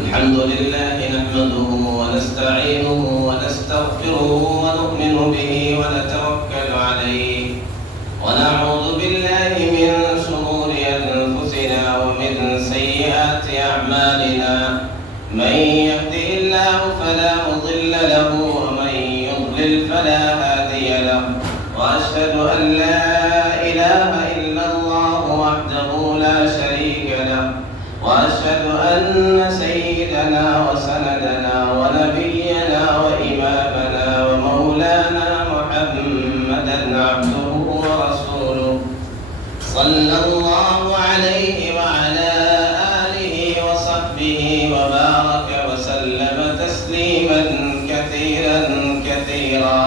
الحمد لله نحمده ونستعينه ونستغفره ونؤمن به ونتوكل عليه ونعوذ بالله من شرور أنفسنا ومن سيئات أعمالنا من يهده الله فلا مضل له ومن يضلل فلا هادي له وأشهد أن لا إله إلا الله وحده لا شريك له وأشهد أن سيدنا وسندنا ونبينا وإمامنا ومولانا محمدا عبده ورسوله صلى الله عليه وعلى آله وصحبه وبارك وسلم تسليما كثيرا كثيرا.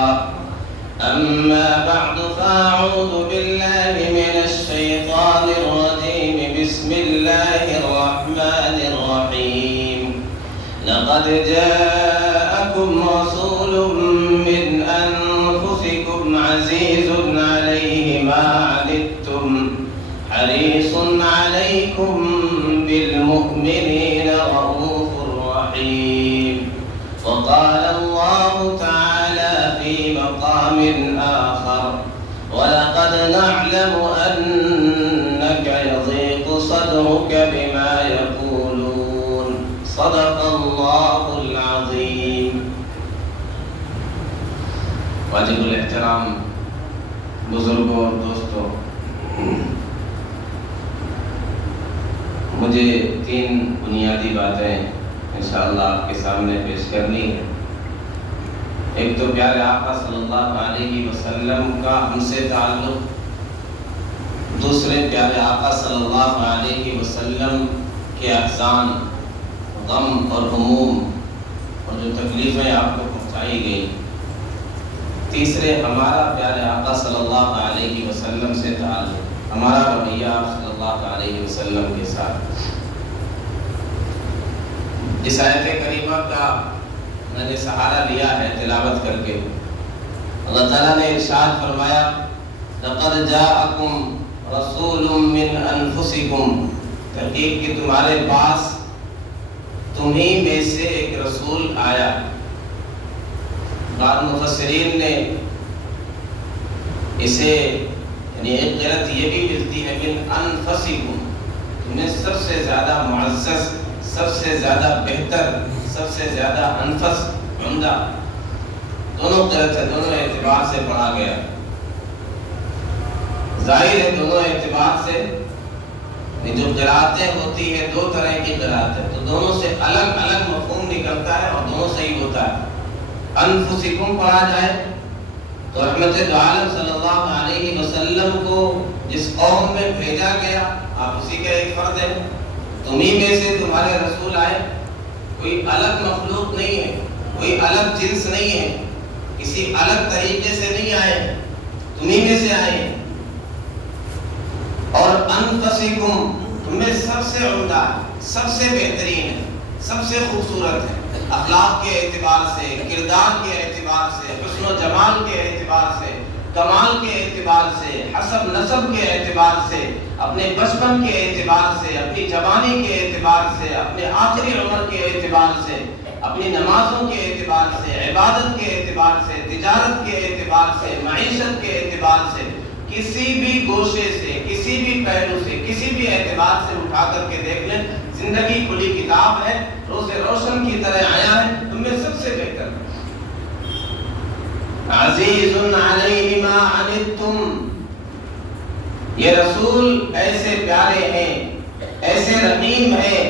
أما بعد فأعوذ بالله من الشيطان الرجيم. بسم الله الرحمن الرحيم. لقد جاءكم رسول من أنفسكم عزيز عليه ما عنتم حريص عليكم بالمؤمنين رؤوف رحيم. وقال الله تعالى في مقام آخر ولقد نعلم أنك يضيق صدرك بما يقولون. صدق الله العظيم. واجب الاحترام بزرگوں اور دوستوں، مجھے 3 بنیادی باتیں انشاءاللہ آپ کے سامنے پیش کرنی ہے. ایک تو پیارے آقا صلی اللہ علیہ وسلم کا ہم سے تعلق، دوسرے پیارے آقا صلی اللہ علیہ وسلم کے احسان، غم اور ہموم اور جو تکلیفیں آپ کو پہنچائی گئی، تیسرے ہمارا پیارے آقا صلی اللہ علیہ وسلم سے تعلق، ہمارا رویہ صلی اللہ علیہ وسلم کے ساتھ. اس آیت کریمہ کا میں نے سہارا لیا ہے تلاوت کر کے. اللہ تعالیٰ نے ارشاد فرمایا لقد جاءکم رسول من انفسکم، تحقیق کہ تمہارے پاس تمہیں میں سے ایک رسول آیا. بعض مفسرین نے اسے یعنی ایک قرأت یہ بھی ملتی ہے من انفسکم، تمہیں سب سے زیادہ معزز، سب سے زیادہ بہتر، سب سے زیادہ انفس، عمدہ، دونوں قرأت ہے، دونوں اعتبار سے پڑھا گیا. ظاہر ہے دونوں اعتبار سے جو قرأتیں ہوتی ہے 2 طرح کی قرأت ہے، تو دونوں سے الگ الگ مفہوم نکلتا ہے اور دونوں صحیح ہوتا ہے. انفسکم پڑھا جائے تو رحمت عالم صلی اللہ علیہ وسلم کو جس قوم میں بھیجا گیا آپ اسی کا ایک فرد ہے. تمہیں میں سے تمہارے رسول آئے، کوئی الگ مخلوق نہیں ہے، کوئی الگ جنس نہیں ہے، کسی الگ طریقے سے نہیں آئے، تمہیں میں سے آئے. اور انفسکم، تمہیں سب سے عمدہ، سب سے بہترین ہے، سب سے خوبصورت ہے، اخلاق کے اعتبار سے، کردار کے اعتبار سے، حسن و جمال کے اعتبار سے، کمال کے اعتبار سے، حسب نسب کے اعتبار سے، اپنے بچپن کے اعتبار سے، اپنی جوانی کے اعتبار سے، اپنے آخری عمر کے اعتبار سے، اپنی نمازوں کے اعتبار سے، عبادت کے اعتبار سے، تجارت کے اعتبار سے، معیشت کے اعتبار سے، کسی بھی گوشے سے، کسی بھی پہلو سے، کسی بھی اعتبار سے اٹھا کر کے دیکھ لیں، زندگی کھلی کتاب ہے، روز روشن کی طرح آیا ہے، تم میں سب سے بہتر. عزیز علیہ ما عنتم، یہ رسول ایسے پیارے ہیں، ایسے رحیم ہیں،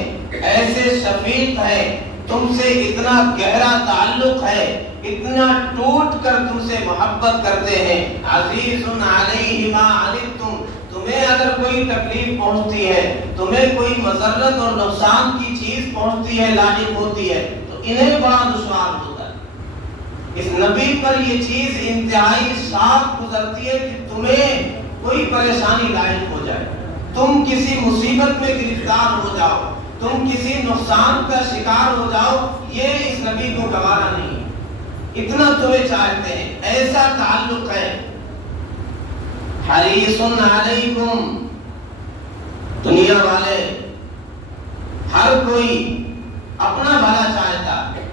ایسے شفیق ہیں، تم سے اتنا گہرا تعلق ہے، اتنا ٹوٹ کر تم سے محبت کرتے ہیں. عزیز علیہ ما عنتم، تمہیں اگر کوئی تکلیف پہنچتی ہے، تمہیں کوئی مضرت اور نقصان کی چیز پہنچتی ہے، لاحق ہوتی ہے، تو انہیں بڑا دشوار ہوتا ہے. اس نبی پر یہ چیز انتہائی شاق گزرتی ہے کہ تمہیں کوئی پریشانی لاحق ہو جائے، تم کسی مصیبت میں گرفتار ہو جاؤ، تم کسی نقصان کا شکار ہو جاؤ، یہ اس نبی کو گوارا نہیں. اتنا تمہیں چاہتے ہیں، ایسا تعلق ہے. حریص علیکم، دنیا والے ہر کوئی اپنا بھلا چاہتا ہے،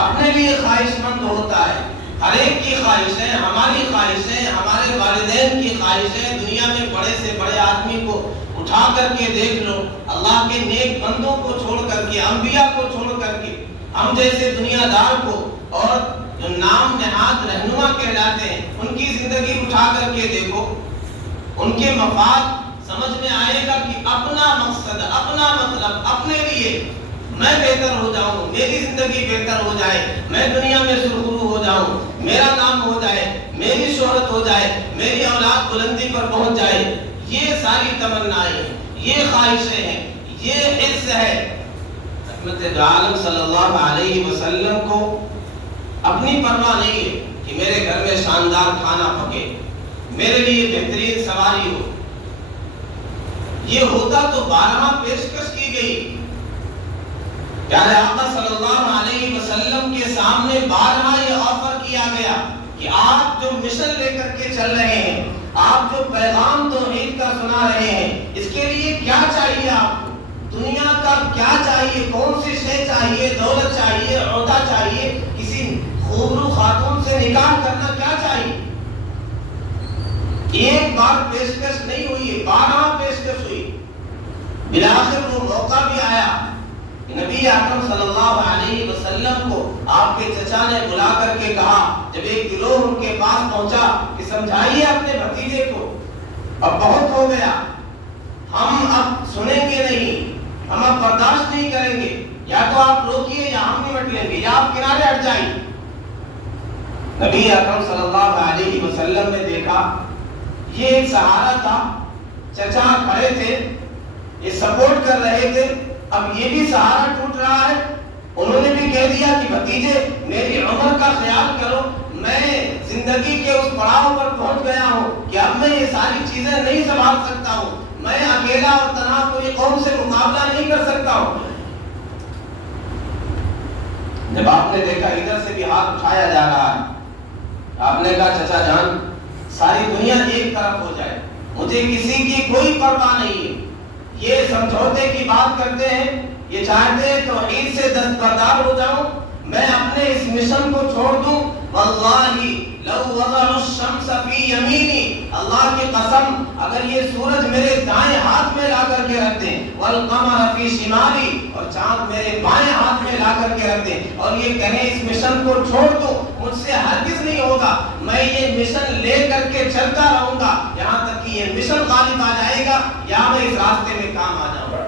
اپنے لیے خواہش مند ہوتا ہے. ہر ایک کی خواہشیں، ہماری خواہشیں، ہمارے والدین کی خواہشیں. دنیا میں بڑے سے بڑے آدمی کو اٹھا کر کے دیکھ لو، اللہ کے نیک بندوں کو چھوڑ کر کے، انبیاء کو چھوڑ کر کے، ہم جیسے دنیا دار کو اور جو نام نہاد رہنما کہلاتے ہیں ان کی زندگی اٹھا کر کے دیکھو. ان کے مفاد سمجھ میں آئے گا کہ اپنا مقصد، اپنا مطلب، اپنے لیے میں بہتر ہو جاؤں، میری زندگی بہتر ہو جائے، میں دنیا میں سرخرو ہو جاؤں، میرا نام ہو جائے، میری شہرت ہو جائے، میری اولاد بلندی پر پہنچ جائے. یہ ساری تمنائیں ہیں، یہ خواہشیں ہیں، یہ حرص ہے. رحمت عالم صلی اللہ علیہ وسلم کو اپنی پرواہ نہیں ہے کہ میرے گھر میں شاندار کھانا پکے، میرے لیے بہترین سواری ہو. یہ ہوتا تو 12 پیشکش کی گئی. پیارے آقا صلی اللہ علیہ وسلم کے سامنے 12 یہ آفر کیا گیا کہ آپ جو مشن لے کر کے چل رہے ہیں، آپ جو پیغام توحید کا سنا رہے ہیں، اس کے لیے کیا چاہیے آپ کو؟ دنیا کا کیا چاہیے؟ کون سی شے چاہیے؟ دولت چاہیے؟ عہدہ چاہیے؟ کسی خوبرو خاتون سے نکاح کرنا کیا چاہیے؟ ایک بار پیشکش نہیں ہوئی، 12 پیشکش ہوئی. بالآخر وہ موقع بھی آیا. نبی اکرم صلی اللہ علیہ وسلم کو آپ کے چچا نے بلا کر کے کہا، جب ایک گروہ ان کے پاس پہنچا کہ سمجھائیے اپنے بھتیجے کو، اب بہت ہو گیا، ہم اب سنیں گے نہیں، ہم اب برداشت نہیں کریں گے، یا تو آپ روکیے یا ہم نمٹ لیں گے، یا آپ کنارے ہٹ جائیے. نبی اکرم صلی اللہ علیہ وسلم نے دیکھا یہ ایک سہارا تھا، چچا کھڑے تھے، یہ سپورٹ کر رہے تھے، اب یہ بھی سہارا ٹوٹ رہا ہے. انہوں نے بھی کہہ دیا کہ بھتیجے میری عمر کا خیال کرو، میں زندگی کے اس پڑاؤ پر پہنچ گیا ہوں کہ اب میں یہ ساری چیزیں نہیں سنبھال سکتا ہوں، میں اکیلا اور تنہا کوئی قوم سے مقابلہ نہیں کر سکتا ہوں. جب آپ نے دیکھا ادھر سے بھی ہاتھ اٹھایا جا رہا ہے، آپ نے کہا چچا جان ساری دنیا ایک طرف ہو جائے، مجھے کسی کی کوئی پرواہ نہیں ہے. یہ سمجھوتے کی بات کرتے ہیں، یہ چاہتے ہیں توحید سے دستبردار ہو جاؤں، میں اپنے اس مشن کو چھوڑ دوں. واللہ لو وضعوا الشمس فی یمینی، اللہ کی قسم اگر یہ سورج میرے دائیں ہاتھ میں لا کر کے رکھ دیں، والقمر فی شمالی، اور چاند میرے بائیں ہاتھ میں لا کر کے رکھ دیں، اور یہ کہیں اس مشن کو چھوڑ دوں، مجھ سے ہرگز نہیں ہوگا، میں یہ مشن لے کر کے چلتا رہوں گا یہاں تک کہ یہ مشن غالب آ جائے گا یا میں اس راستے میں کام آ جاؤں گا.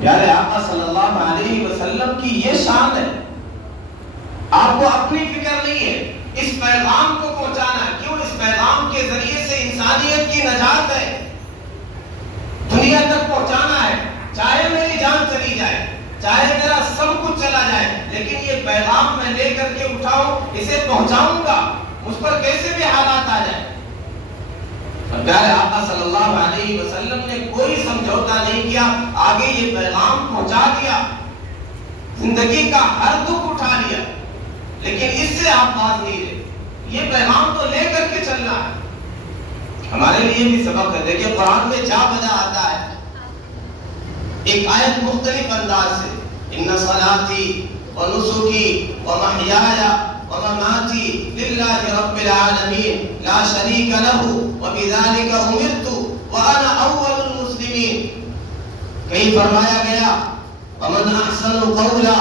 پیارے آقا صلی اللہ علیہ وسلم کی یہ شان ہے. آپ کو اپنی فکر نہیں ہے، اس پیغام کو پہنچانا ہے. کیوں؟ اس پیغام کے ذریعے سے انسانیت کی نجات ہے، دنیا تک پہنچانا ہے. چاہے میری جان چلی جائے، چاہے میرا سب کچھ چلا جائے، لیکن یہ پیغام میں لے کر کے اٹھاؤں، اسے پہنچاؤں گا، مجھ پر کیسے بھی حالات آ جائے. پیارے آقا صلی اللہ علیہ وسلم نے کوئی سمجھوتا نہیں کیا، آگے یہ پیغام پہنچا دیا، زندگی کا ہر دکھ اٹھا لیا، لیکن اس سے آپ باز نہیں رہے. یہ پیغام تو لے کر کے چلنا ہے. ہمارے لیے بھی سبق ہے. دیکھیں قرآن میں جا بجا آتا ہے ایک آیت مختلف انداز سے، ان صلاتی ونسکی ومحیایا ومماتی للہ رب العالمین لا شریک لہ وبذالک امرت وانا اول المسلمین. کہیں فرمایا گیا ومن احسن قولا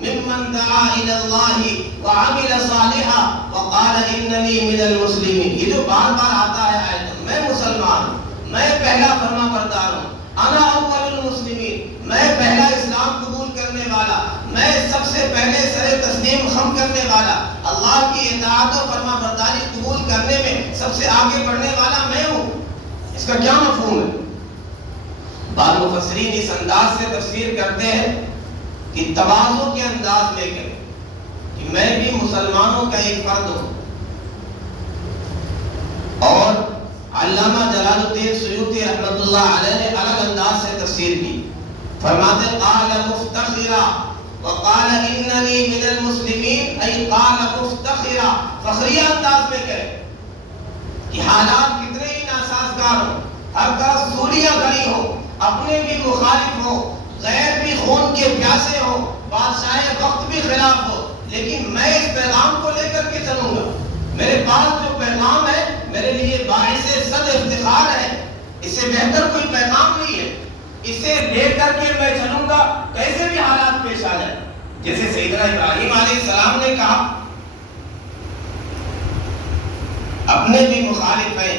ممن دعا الى اللہ وعمل صالحا وقال اننی من المسلمین. یہ جو بار بار آتا ہے آیت، میں مسلمان ہوں، میں پہلا فرما بردار ہوں، انا اول المسلمین، میں پہلا اسلام قبول کرنے والا، میں سب سے پہلے سر تسلیم خم کرنے والا، اللہ کی اطاعت و فرما برداری قبول کرنے میں سب سے آگے بڑھنے والا میں ہوں. اس کا کیا مفہوم ہے؟ بعض مفسرین اس انداز سے تفسیر کرتے ہیں کہ تواضع کے انداز میں کہ میں بھی مسلمانوں کا ایک فرد ہوں. اور علامہ جلال الدین سیوطی رحمۃ اللہ علیہ نے الگ انداز سے تفسیر کی، فرماتے قال مفتخرا وقال اننی من المسلمین، ای قال مفتخرا، فخریہ انداز میں کہے کہ حالات کتنے ہی ناسازگار ہوں، ہر طرف سولیاں گھڑی ہوں، اپنے بھی مخالف ہوں، خون کے پیاسے ہوں، بادشاہ وقت بھی خلاف ہو، لیکن میں اس پیغام کو لے کر کے چلوں گا۔ میرے پاس جو پیغام ہے میرے لیے باعث صد افتخار ہے، اس سے بہتر کوئی پیغام نہیں ہے، اسے لے کر کے میں چلوں گا کیسے بھی حالات پیش آ جائے۔ جیسے سیدنا ابراہیم علیہ السلام نے کہا اپنے بھی مخالف ہیں،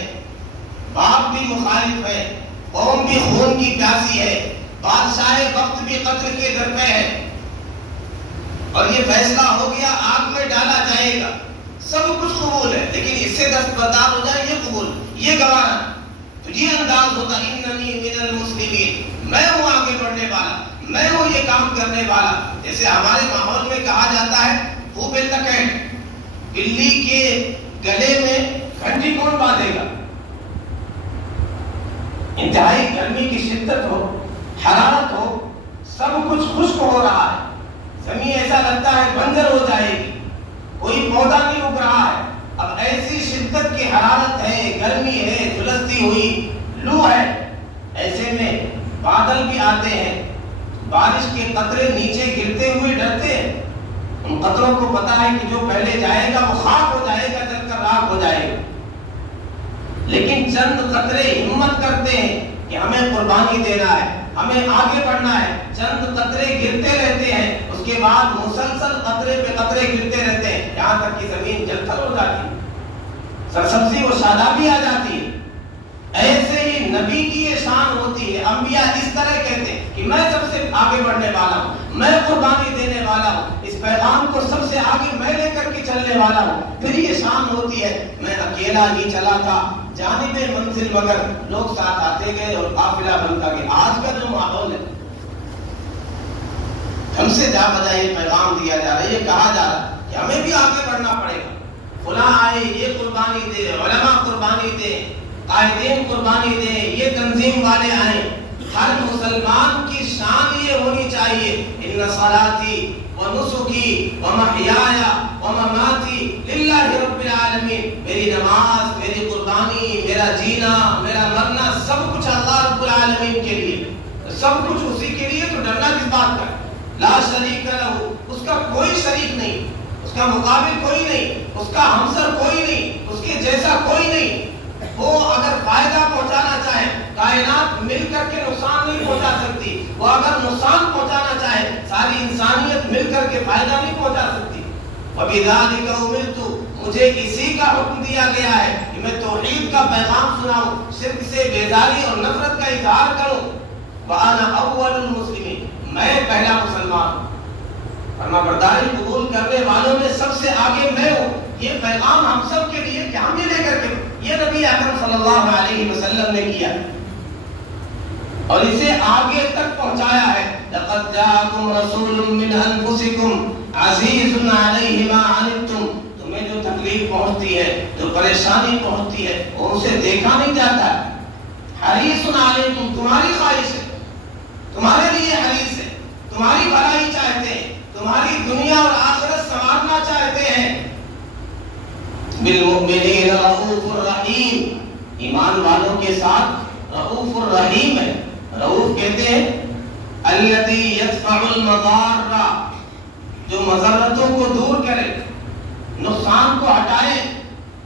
باپ بھی مخالف ہے، قوم بھی خون کی پیاسی ہے، بادشاہ وقت بھی قتل کے در پہ ہے، اور یہ فیصلہ ہو گیا آگ میں ڈالا جائے گا، سب کچھ قبول ہے، لیکن اس سے دستبردار ہو جائے یہ قبول، یہ گوارا۔ تو یہ انداز ہوتا اننی من المسلمین، میں ہوں آگے بڑھنے والا، میں ہوں یہ کام کرنے والا۔ جیسے ہمارے ماحول میں کہا جاتا ہے خوب تکیٹ، بلی کے گلے میں گھنٹی کون باندھے گا؟ انتہائی گرمی کی شدت ہو، حرارت ہو، سب کچھ خشک ہو رہا ہے، زمین ایسا لگتا ہے بنجر ہو جائے گی، کوئی پودا نہیں اگ رہا ہے، اب ایسی شدت کی حرارت ہے، گرمی ہے، جھلستی ہوئی لو ہے، ایسے میں بادل بھی آتے ہیں، بارش کے قطرے نیچے گرتے ہوئے ڈرتے ہیں، ان قطروں کو پتا ہے کہ جو پہلے جائے گا وہ خاک ہو جائے گا، جل کر راکھ ہو جائے گا، لیکن چند قطرے ہمت کرتے ہیں کہ ہمیں قربانی دینا ہے، ہمیں آگے بڑھنا ہے، چند قطرے گرتے رہتے ہیں، اس کے بعد مسلسل قطرے پہ قطرے گرتے رہتے ہیں، یہاں تک کہ زمین جل تھل ہو جاتی ہے، سرسبزی و شادابی آ جاتی ہے۔ ایسے ہی نبی کی یہ شان ہوتی ہے، انبیاء اس طرح کہتے ہیں کہ میں سب سے آگے بڑھنے والا ہوں، میں قربانی دینے والا ہوں، اس پیغام کو سب سے آگے میں لے کر کے چلنے والا ہوں، پھر یہ شان ہوتی ہے میں اکیلا ہی چلا تھا جانب منزل مگر لوگ ساتھ آتے گئے اور قافلہ بنتا گیا۔ آج کا جو ماحول ہے ہم سے جا بجا یہ پیغام دیا جا رہا ہے، یہ کہا جا رہا ہے کہ ہمیں بھی آگے بڑھنا پڑے گا، فلاں آئے یہ قربانی دے، علماء قربانی دے، قائدین قربانی دے، یہ تنظیم والے آئیں، ہر مسلمان کی شان یہ ہونی چاہیے ان صلاتی و نسکی و محیایا و مماتی للہ رب العالمین، میری نماز، میری قربانی، میرا جینا، میرا مرنا سب کچھ اللہ رب العالمین کے لیے، سب کچھ اسی کے لیے، تو ڈرنا کس بات کا؟ لا شریک لہ، اس کا کوئی شریک نہیں، اس کا مقابل کوئی نہیں، اس کا ہمسر کوئی نہیں، اس کے جیسا کوئی نہیں، وہ اگر فائدہ پہنچانا چاہے کائنات مل کر کے نقصان نہیں پہنچا سکتی، وہ اگر نقصان پہنچانا چاہے ساری انسانیت مل کر کے فائدہ نہیں پہنچا سکتی۔ وَبِذَلِكَ أُمِرْتُ، مجھے اسی کا حکم دیا گیا ہے کہ میں توحید کا پیغام سناؤں، شرک سے بیزاری اور نفرت کا اظہار کروں۔ وَأَنَا أَوَّلُ الْمُسْلِمِينَ، میں پہلا مسلمان ہوں، فرما برداری قبول کرنے والوں میں سب سے آگے میں ہوں۔ یہ پیغام ہم سب کے لیے کہ ہم یہ لے کر کے یہ نبی اکرم صلی اللہ علیہ وسلم نے کیا اور اسے آگے تک پہنچایا ہے۔ لَقَدْ جَاءَكُمْ رَسُولٌ مِّنْ أَنفُسِكُمْ عَزِيزٌ عَلَيْهِ مَا عَنِتُّمْ، تمہیں جو تکلیف پہنچتی ہے، جو پریشانی پہنچتی ہے، وہ اسے دیکھا نہیں جاتا۔ حریص علیکم، تمہاری خواہش ہے، تمہارے لیے حریص ہے، تمہاری بھلائی چاہتے ہیں، تمہاری دنیا اور آخرت سنوارنا چاہتے ہیں۔ بالمؤمنین رؤوف الرحیم، ایمان والوں کے ساتھ رؤوف الرحیم ہے۔ رؤوف کہتے ہیں الذی یدفع المضار، جو مضرتوں کو دور کرے، نقصان کو ہٹائے،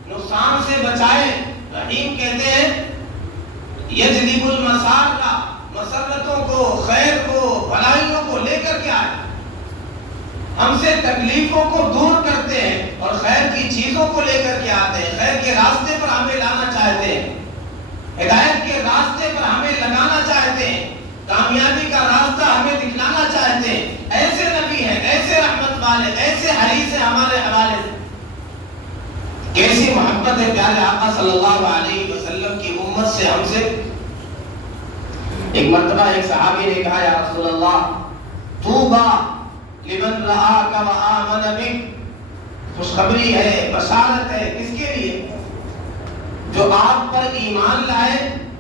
نقصان سے بچائے۔ رحیم کہتے ہیں یجلب المسار، مسرتوں کو، خیر کو، بھلائیوں کو لے کر کے آئے، ہم سے تکلیفوں کو دور کرتے ہیں اور خیر کی چیزوں کو لے کر کے آتے ہیں، خیر کے راستے پر ہمیں لانا چاہتے ہیں، ہدایت کے راستے پر ہمیں لگانا چاہتے ہیں، کامیابی کا راستہ ہمیں دکھلانا چاہتے ہیں۔ ایسے نبی ہیں، ایسے رحمت والے، ایسے حریص ہیں ہمارے حوالے سے۔ کیسی محبت ہے پیارے آقا صلی اللہ علیہ وسلم کی امت سے، ہم سے۔ ایک مرتبہ ایک صحابی نے کہا یا رسول اللہ طوبیٰ لمن رآک وآمن بک، خوشخبری ہے، بشارت ہے کس کے لیے؟ جو آپ پر ایمان لائے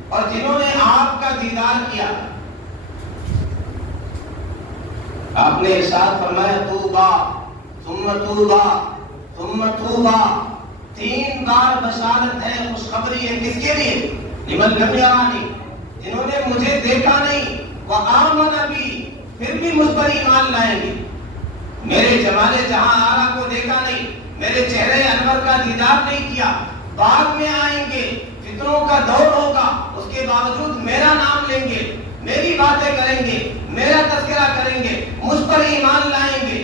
اور جنہوں نے آپ کا دیدار کیا۔ آپ نے ارشاد فرمایا طوبیٰ ثم طوبیٰ ثم طوبیٰ، 3 بار بشارت ہے، خوشخبری ہے کس کے لیے؟ لمن لم یرانی، جنہوں نے مجھے دیکھا نہیں، وآمن بی، پھر بھی مجھ پر ایمان لائیں گے. میرے جمال جہاں آرا کو دیکھا نہیں, میرے چہرے انور کا دیدار نہیں کیا, بعد میں آئیں گے, فتنوں کا دور ہوگا, اس کے باوجود میرا نام لیں گے, میری باتیں کریں گے, میرا تذکرہ کریں گے, مجھ پر ایمان لائیں گے,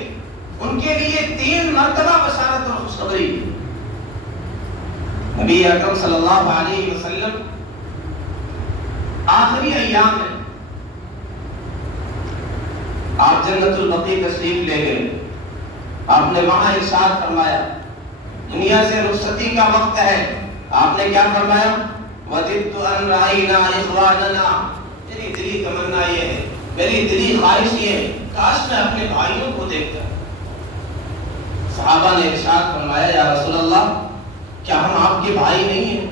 ان کے لیے 3 مرتبہ بشارت اور خوشخبری. نبی اکرم صلی اللہ علیہ وسلم آخری ایام میں آپ جنت البقیع تشریف لے گئے. آپ نے وہاں ارشاد فرمایا, دنیا سے رخصتی کا وقت ہے. آپ نے کیا فرمایا؟ وَجِدْتُ أَنْ رَأَيْنَا إِخْوَانَنَا, میری دلی تمنا یہ ہے, میری دلی خواہش یہ ہے, کاش میں اپنے بھائیوں کو دیکھتا. صحابہ نے ارشاد فرمایا, یا رسول اللہ کیا ہم آپ کے بھائی نہیں ہیں؟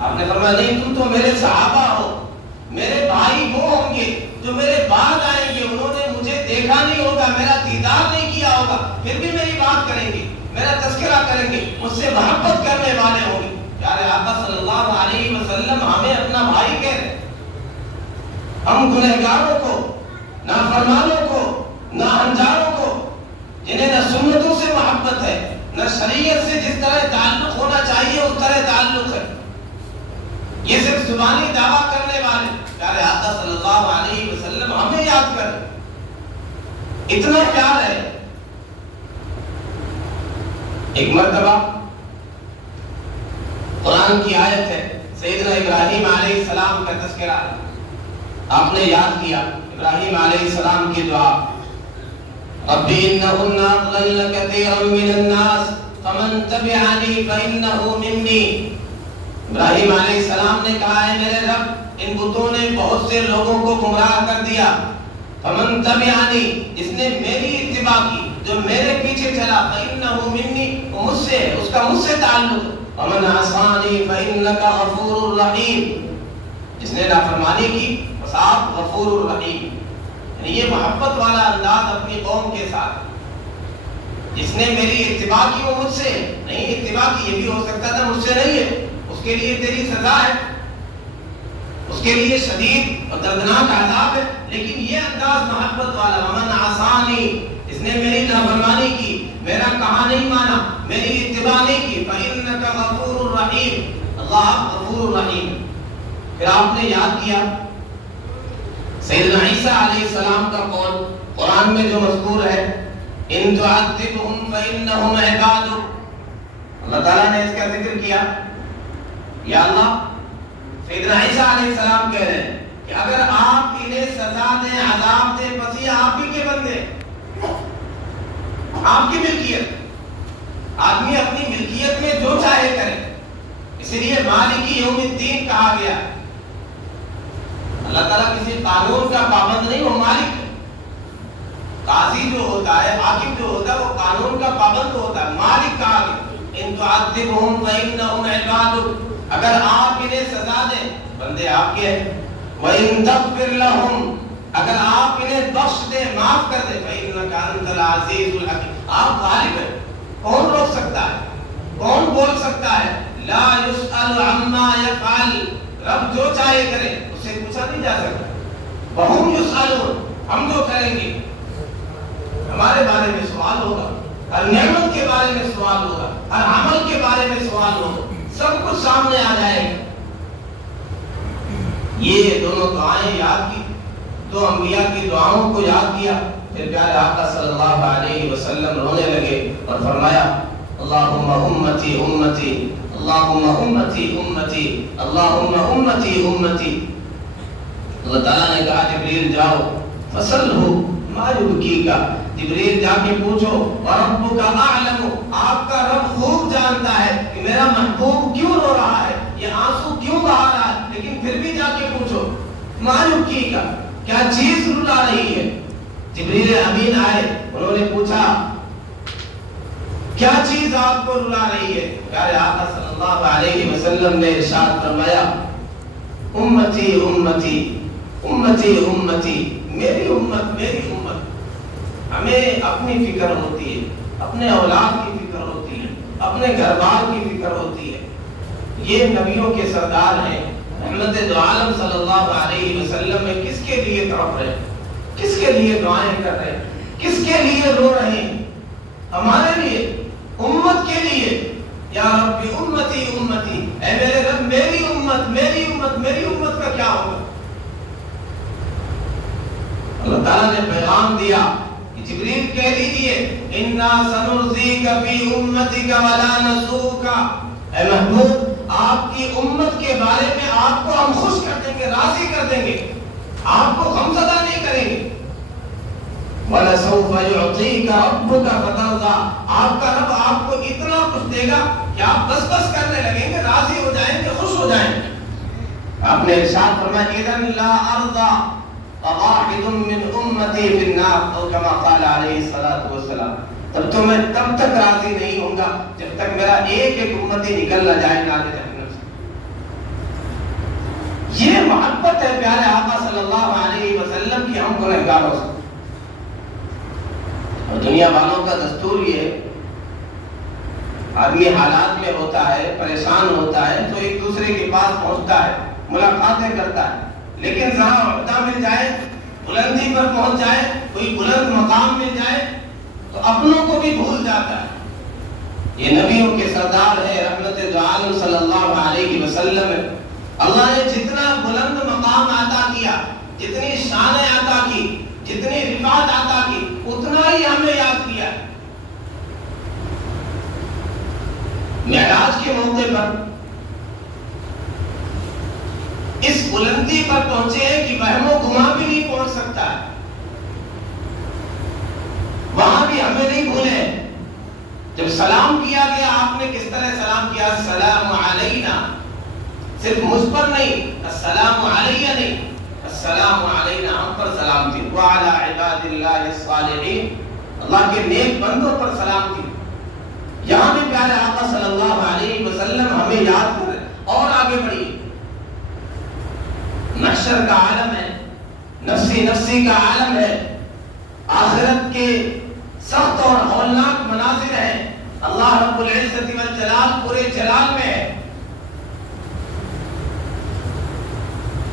آپ نے فرمایا, نہیں, تم تو میرے صحابہ ہو. میرے بھائی وہ ہوں گے جو میرے بعد آئیں گے, انہوں نے مجھے دیکھا نہیں ہوگا, میرا دیدار نہیں کیا ہوگا, پھر بھی میری بات کریں گے, میرا تذکرہ کریں گے, مجھ سے محبت کرنے والے ہوں گے. پیارے آقا صلی اللہ علیہ وسلم ہمیں اپنا بھائی کہہ رہے. ہم گنہگاروں کو, نافرمانوں کو, ناہنجاروں کو, جنہیں نہ سنتوں سے محبت ہے, نہ شریعت سے جس طرح تعلق ہونا چاہیے اس طرح تعلق ہے, یہ صرف زبانی دعویٰ کرنے والے, پیارے آقا صلی اللہ علیہ وسلم ہمیں یاد کر, اتنا پیار ہے. ایک مرتبہ قرآن کی آیت ہے, سیدنا ابراہیم علیہ السلام کا تذکرہ ہے. آپ نے یاد کیا ابراہیم علیہ السلام کی دعا, رب انہن اضللن کثیرا من الناس فمن تبعنی فانہ منی. ابراہیم علیہ السلام نے کہا ہے, میرے رب, ان بتوں نے بہت سے لوگوں کو گمراہ کر دیا. فمن تبعنی, جس نے میری اتباع کی, جو میرے پیچھے چلا, فانہ منی, وہ مجھ سے ہے, اس کا مجھ سے تعلق. ومن عصانی فانک غفور رحیم, جس نے نافرمانی کی بس آپ غفور الرحیم. یعنی یہ محبت والا انداز اپنی قوم کے ساتھ. جس نے میری اتباع کی وہ مجھ سے نہیں, اتباع کی یہ بھی ہو سکتا تھا مجھ سے نہیں ہے, اس کے لیے تیری سزا ہے, اس کے لیے شدید اور دردناک عذاب ہے, لیکن یہ انداز محبت والا. ومن عصانی, جس نے میری نافرمانی کی, میرا کہا نہیں مانا, میری اتباع نہیں کی, فإنک غفور الرحیم, اللہ غفور الرحیم. پھر آپ نے یاد کیا سیدنا عیسیٰ علیہ السلام کا قول قرآن میں جو مذکور ہے, ان تعذبهم فإنهم عبادک. اللہ تعالیٰ نے اس کا ذکر کیا, یا اللہ, سیدنا عیسیٰ علیہ السلام کہہ رہے ہیں کہ اگر آپ انہیں سزا دیں, عذاب دیں, بس یہ آپ ہی کے بندے, آپ کی ملکیت. آدمی اپنی ملکیت میں جو چاہے کرے, اس لیے مالک یوم الدین کہا گیا. اللہ تعالیٰ کسی قانون کا پابند نہیں, وہ مالک ہے. قاضی جو ہوتا ہے, حاکم جو ہوتا ہے, وہ قانون کا پابند ہوتا ہے. مالک کہا گیا, ان تعذبهم فإنهم عبادک, اگر آپ انہیں سزا دیں بندے آپ کے ہیں. وَإِن تَغْفِرْ لَهُمْ, اگر آپ انہیں بخش دیں, معاف کر دیں, فَإِنَّكَ أَنْتَ الْعَزِيزُ الْحَكِيمُ, آپ غالب ہیں. کون روک سکتا ہے, کون بول سکتا ہے؟ لا يسأل عما يفعل, رب جو چاہے کرے, اس سے پوچھا نہیں جا سکتا. وَهُمْ يُسْأَلُونَ, ہم جو کریں گے ہمارے بارے میں سوال ہوگا, ہر نعمت کے بارے میں سوال ہوگا, ہر عمل کے بارے میں سوال ہوگا, سب کچھ سامنے آ جائے گا. یہ دونوں دعائیں یاد کی, دو انبیاء کی دعاؤں کو یاد کیا. پھر پیارے آقا صلی اللہ علیہ وسلم رونے لگے اور فرمایا, اللہم امتی امتی, اللہم امتی امتی, اللہم امتی امتی. اللہ تعالیٰ نے کہا, جبریل جاؤ, فصلہ ما یبکیک, جبریل جا کے پوچھو, وربک اعلم, آپ کا رب خوب جانتا ہے کہ میرا محبوب کیوں رو رہا ہے, یہ آنسو کیوں بہا رہا ہے, لیکن پھر بھی جا کے پوچھو. ما یبکیک, کیا چیز رلا رہی ہے. جبریل امین آئے, انہوں نے پوچھا کیا چیز آپ کو رلا رہی ہے. پیارے آقا صلی اللہ علیہ وسلم نے ارشاد فرمایا, امتی امتی امتی امتی, میری امت میری امت. ہمیں اپنی فکر ہوتی ہے, اپنے اولاد کی فکر ہوتی ہے, اپنے گھر بار کی فکر ہوتی ہے. یہ نبیوں کے سردار ہیں, رحمت دو عالم صلی اللہ علیہ وسلم میں کس کے لیے تڑپ رہے, کس کے لیے دعائیں کر رہے ہیں؟ کس کے لیے رو رہے ہیں؟ ہمارے لیے، امت کے لیے۔ یا رب امتی امتی، اے میرے رب میری امت میری امت میری امت کا کیا ہوگا؟ اللہ تعالیٰ نے پیغام دیا کہ جبریل کہہ دیجئے انا سنرضیک فی امتک ولا نسوک، اے محبوب آپ کی امت کے بارے میں آپ کو ہم خوش کر دیں گے، راضی کر دیں گے، آپ کو غمزدہ نہیں کریں گے۔ وَلَسَوْفَ يُعْطِيكَ رَبُّكَ فَتَرْضَىٰ، آپ کا رب آپ کو اتنا کچھ دے گا کہ آپ بس بس کرنے لگیں گے، راضی ہو جائیں گے، خوش ہو جائیں گے۔ آپ نے ارشاد فرمایا اِذًا لَا أَرْضَىٰ وَوَاحِدٌ مِّنْ أُمَّتِي فِي النَّارِ أو كما قال علیہ الصلوۃ والسلام، تب تو میں تب تک راضی نہیں ہوں گا جب تک میرا ایک ایک امتی نکل نہ جائے نار جہنم سے۔ یہ محبت ہے پیارے آقا صلی اللہ علیہ وسلم کی ہم گنہگاروں سے۔ اور دنیا والوں کا دستور یہ ہے، آدمی حالات میں ہوتا ہے، پریشان ہوتا ہے تو ایک دوسرے کے پاس پہنچتا ہے، ملاقاتیں کرتا ہے، لیکن ذرا عہدہ مل جائے، بلندی پر پہنچ جائے، کوئی بلند مقام مل جائے تو اپنوں کو بھی بھول جاتا ہے۔ یہ نبیوں کے سردار ہے، رحمت دو عالم صلی اللہ علیہ وسلم ہے۔ اللہ نے جتنا بلند مقام عطا کیا، جتنی شانیں عطا کی، جتنی رفعت عطا کی، اتنا ہی ہمیں یاد کیا۔ معراج کے موقع پر اس بلندی پر پہنچے ہیں کہ وہم و گما بھی نہیں پہنچ سکتا ہے، وہاں بھی ہمیں نہیں بھولے۔ جب سلام کیا گیا آپ نے کس طرح سلام کیا؟ السلام علینا، صرف مجھ پر نہیں، السلام علیہ نہیں، السلام علینا، ہم پر سلام تھی، وعلی عباد اللہ الصالحین، اللہ کے نیک بندوں پر سلام تھی۔ یہاں بھی پیارے آقا صلی اللہ علیہ وسلم ہمیں یاد کر رہے۔ اور آگے بڑھیے، محشر کا عالم ہے، نفسی نفسی کا عالم ہے، آخرت کے سخت اور ہولناک مناظر ہیں، اللہ رب العزت والجلال پورے جلال میں ہے۔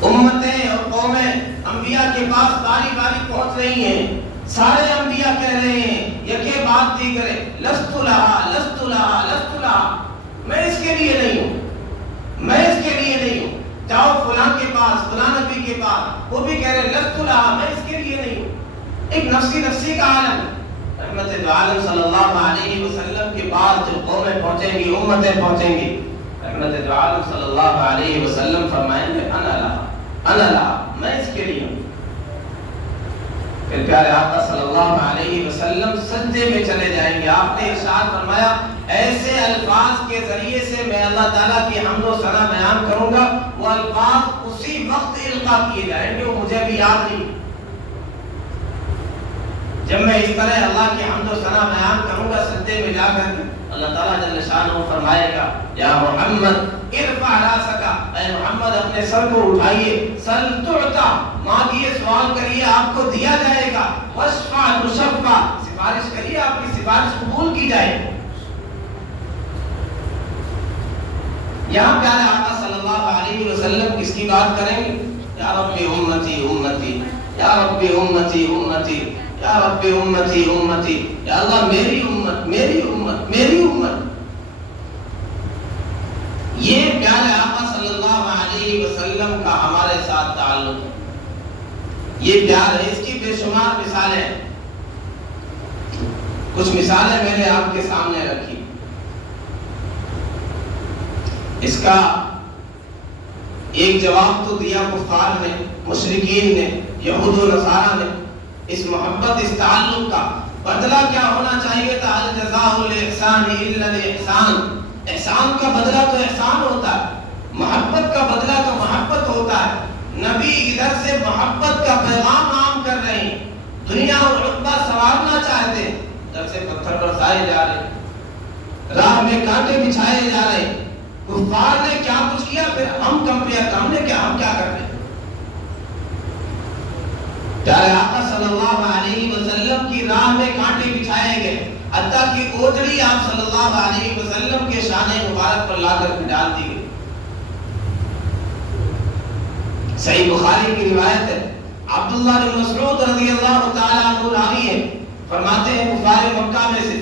امتیں اور قومیں انبیاء کے پاس باری باری پہنچ رہی ہیں، سارے انبیاء کہہ رہے ہیں یکے بات دی کرے، لست لہا لست لہا لست لہا، میں اس کے لیے نہیں ہوں، میں اس کے لیے نہیں ہوں۔ جاؤ فلاں کے پاس، فلاں نبی کے پاس، وہ بھی کہہ رہے لست لہا، میں اس کے لیے نہیں ہوں۔ ایک نفسی نفسی کا عالم۔ رحمت دو عالم صلی اللہ علیہ وسلم کے پاس جب قومیں پہنچیں گی، امتیں پہنچیں گی، رحمت دو عالم صلی اللہ علیہ وسلم فرمائیں گے انا لہا انا لہا، میں اس کے لیے ہوں۔ پھر پیارے آقا صلی اللہ علیہ وسلم سجدے میں چلے جائیں گے۔ آپ نے ارشاد فرمایا ایسے الفاظ کے ذریعے سے میں اللہ تعالیٰ کی حمد و ثنا بیان کروں گا، وہ الفاظ اسی وقت القا کیے جائیں گے، وہ مجھے بھی یاد نہیں۔ جب میں اس طرح اللہ کی حمد و ثنا بیان کروں گا سجدے میں جا کر، اللہ تعالیٰ جل شانہ فرمائے گا یا محمد ارفع راسک، اے محمد اپنے سر کو اٹھائیے، سل تعطا، مانگیے سوال کریے آپ کو دیا جائے گا، واشفع تشفع، سفارش کریے آپ کی سفارش قبول کی جائے گی۔ یہاں پیارے آقا صلی اللہ علیہ وسلم کس کی بات کریں گے؟ یا رب امتی امتی، یا رب امتی امتی، یا رب امتی امتی، یا اللہ میری امت میری امت میری امت۔ یہ پیارے آقا صلی اللہ علیہ وسلم کا ہمارے ساتھ تعلق ہے، یہ پیار ہے، اس کی بے شمار مثالیں ہیں۔ کچھ مثالیں میں نے آپ کے سامنے رکھی۔ اس کا ایک جواب تو دیا کفار نے، مشرکین نے، یہود و نصارہ نے۔ اس محبت، اس تعلق کا بدلہ کیا ہونا چاہیے تھا؟ الجزاء الاحسان الا الاحسان، احسان کا بدلہ تو احسان ہوتا ہے، محبت کا بدلہ تو محبت ہوتا ہے۔ نبی ادھر سے محبت کا پیغام عام کر رہے ہیں، دنیا اور عقبہ سنوارنا چاہتے، ادھر سے پتھر برسائے جا رہے، راہ میں کانٹے بچھائے جا رہے۔ کفار نے کیا کچھ کیا، پھر ہم کمپیئر، ہم کیا کر رہے ہیں؟ پیارے آقا صلی اللہ علیہ وسلم کی راہ میں کانٹے بچھائے گئے، حتیٰ کہ اوجڑی آپ صلی اللہ علیہ وسلم کے شان مبارک پر لا کر ڈال دی گئی۔ صحیح بخاری کی روایت ہے، عبداللہ بن مسعود رضی اللہ فرماتے ہیں کفار مکہ میں سے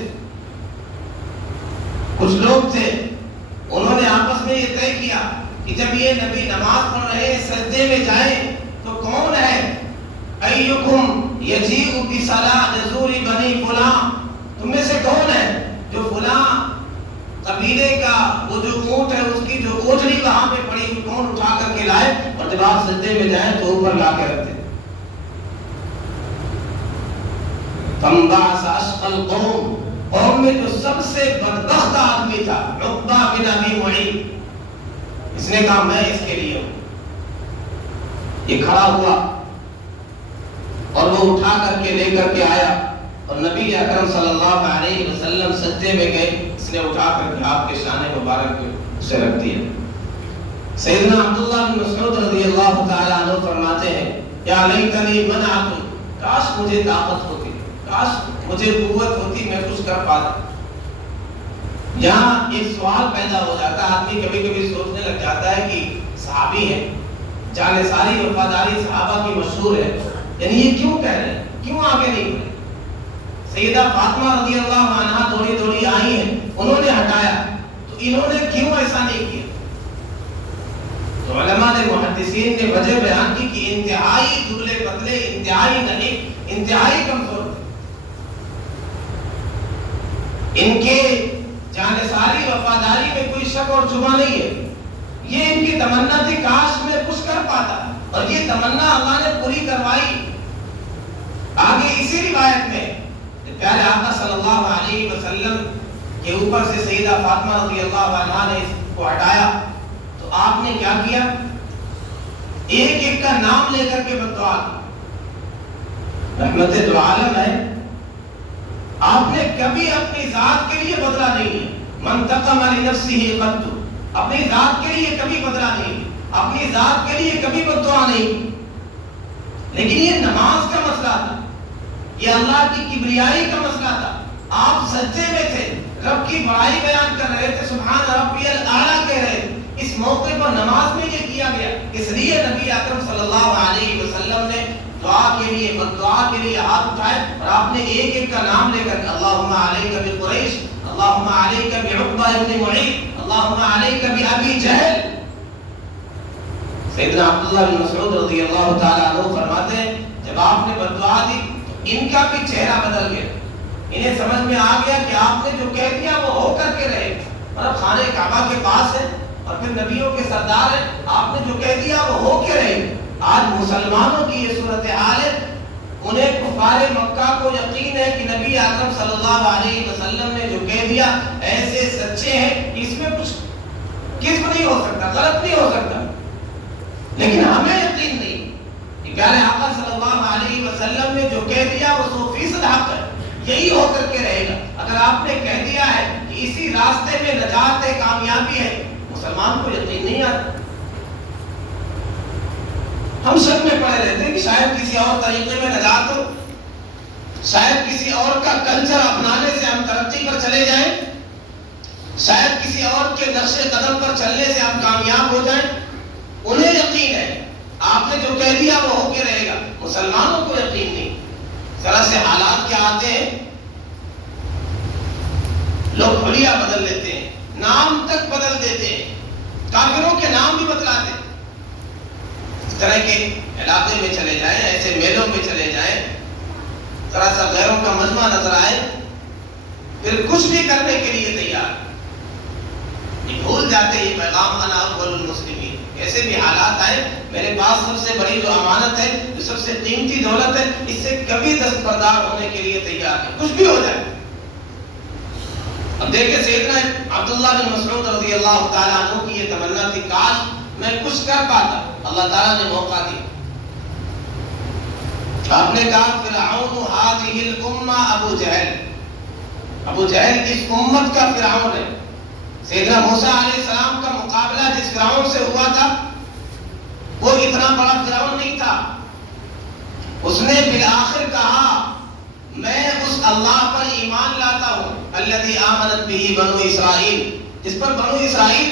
کچھ لوگ تھے، انہوں نے آپس میں یہ طے کیا کہ جب یہ نبی نماز پڑھ رہے ہیں سجدے میں جائیں تو کون ہے ایکم یجیء بصلاۃ جزور بنی فلاں، تم میں سے کون ہے جو فلاں قبیلے کا وہ جو اونٹ ہے اس کی جو اوجڑی وہاں پہ پڑی ہوئی کون اٹھا کر کے لائے اور جب آپ سجدے میں جائیں تو اوپر لا کے رکھتے. فانبعث اشقى القوم، قوم میں جو سب سے بدبخت آدمی تھا عقبہ بن ابی معیط، اس نے کہا میں اس کے لیے ہوں. یہ کھڑا ہوا اور وہ اٹھا کر کے لے کر کے آیا اور نبی اکرم صلی اللہ علیہ وسلم سجدے میں گئے، اس نے اٹھا کر کے آپ کے شان مبارک پہ اسے رکھ دیا. سیدنا عبداللہ بن مسعود رضی اللہ تعالی عنہ فرماتے ہیں یا لیتنی منعت، کاش مجھے طاقت ہوتی، کاش مجھے قوت ہوتی، میں کچھ کر پاتا. یہاں ایک سوال پیدا ہو جاتا ہے، آدمی کبھی کبھی سوچنے لگ جاتا ہے کہ صحابی ہیں، جانے ساری وفاداری صحابہ کی مشہور ہے، یعنی یہ کیوں کہہ رہے ہیں، کیوں آگے نہیں بڑھے؟ سیدہ فاطمہ رضی اللہ عنہا دوڑی دوڑی آئی ہیں، انہوں نے ہٹایا، تو انہوں نے کیوں ایسا نہیں کیا؟ تو علماء نے محدثین نے وجہ بیان کی کہ انتہائی دبلے پتلے، انتہائی نہیں، انتہائی کمزور تھے. ان کے جانثاری وفاداری میں کوئی شک اور شبہ نہیں ہے. یہ ان کی تمنا تھی کاش میں کچھ کر پاتا، اور یہ تمنا اللہ نے پوری کروائی. آگے اسی روایت میں پیارے آقا صلی اللہ علیہ وسلم کے اوپر سے سیدہ فاطمہ رضی اللہ عنہا نے اس کو ہٹایا تو آپ نے کیا کیا؟ ایک ایک کا نام لے کر کے بددعا کی. رحمت دو عالم ہے، آپ نے کبھی اپنی ذات کے لیے بدلہ نہیں ہے. من تقم لنفسه قط، اپنی ذات کے لیے کبھی بدلہ نہیں، اپنی ذات کے لیے کبھی بددعا نہیں. لیکن یہ نماز کا مسئلہ تھا، یہ اللہ کی کبریائی کا مسئلہ تھا. آپ سجدے میں تھے، رب کی بڑائی بیان کر رہے تھے، سبحان ربی الاعلیٰ کہہ رہے تھے. اس موقع پر نماز میں یہ کیا گیا، اس لیے نبی اکرم صلی اللہ علیہ وسلم نے دعا کے لیے بددعا کے لیے ہاتھ اٹھائے اور آپ نے ایک ایک کا نام لے کر اللہم علیک بقریش، اللہم علیک بعقبہ بن معیط، اللہم علیک بابی جہل. سیدنا عبداللہ بن مسعود رضی اللہ تعالیٰ عنہ فرماتے ہیں جب آپ نے بددعا دی ان کا بھی چہرہ بدل گیا. انہیں سمجھ میں آ گیا کہ آپ نے جو کہہ دیا وہ ہو کر کے رہے. مطلب خانہ کعبہ کے پاس ہے اور پھر نبیوں کے سردار ہیں، آپ نے جو کہہ دیا وہ ہو کے رہے. آج مسلمانوں کی یہ صورتحال ہے، انہیں کفار مکہ کو یقین ہے کہ نبی اکرم صلی اللہ علیہ وسلم نے جو کہہ دیا ایسے سچے ہیں کہ اس میں کچھ کذب نہیں ہو سکتا، غلط نہیں ہو سکتا. لیکن ہمیں یقین نہیں کہ پیارے آقا صلی اللہ علیہ وسلم نے جو کہہ دیا وہ 100% حق ہے، یہی ہو کر کے رہے گا. اگر آپ نے کہہ دیا ہے کہ اسی راستے میں نجات ہے، کامیابی ہے، مسلمان کو یقین نہیں آتا. ہم شک میں پڑے رہتے ہیں کہ شاید کسی اور طریقے میں نجات ہو، شاید کسی اور کا کلچر اپنانے سے ہم ترقی پر چلے جائیں، شاید کسی اور کے نقش قدم پر چلنے سے ہم کامیاب ہو جائیں. انہیں یقین ہے، آپ نے جو کہہ دیا وہ ہو کے رہے گا. مسلمانوں کو یقین نہیں. ذرا سے حالات کیا آتے ہیں، لوگ حلیہ بدل لیتے ہیں، نام تک بدل دیتے ہیں، کافروں کے نام بھی بتلاتے ہیں. اس طرح کے علاقے میں چلے جائیں، ایسے میلوں میں چلے جائیں، ذرا سا غیروں کا مجمع نظر آئے، پھر کچھ بھی کرنے کے لیے تیار. یہ بھول جاتے یہ پیغام انا اول المسلمین. ایسے بھی حالات آئے، میرے پاس سب سے بڑی جو امانت ہے، جو سب سے قیمتی دولت ہے، اس سے کبھی دستبردار ہونے کے لیے تیار ہے، کچھ بھی ہو جائے. اب دیکھیں سیدنا عبداللہ بن مسعود رضی اللہ تعالیٰ عنہ کی یہ تمنا تھی کاش میں کچھ کر پاتا. اللہ تعالیٰ نے موقع دیا. آپ نے کہا فرعون هذه الامہ ابو جہل. ابو جہل اس امت کا فرعون ہے. سیدنا موسیٰ علیہ السلام کا مقابلہ جس فرعون سے ہوا تھا وہ اتنا بڑا فرعون نہیں تھا. اس نے بالآخر کہا میں اس اللہ پر ایمان لاتا ہوں الذی آمنت به بنو اسرائیل، جس پر بنو اسرائیل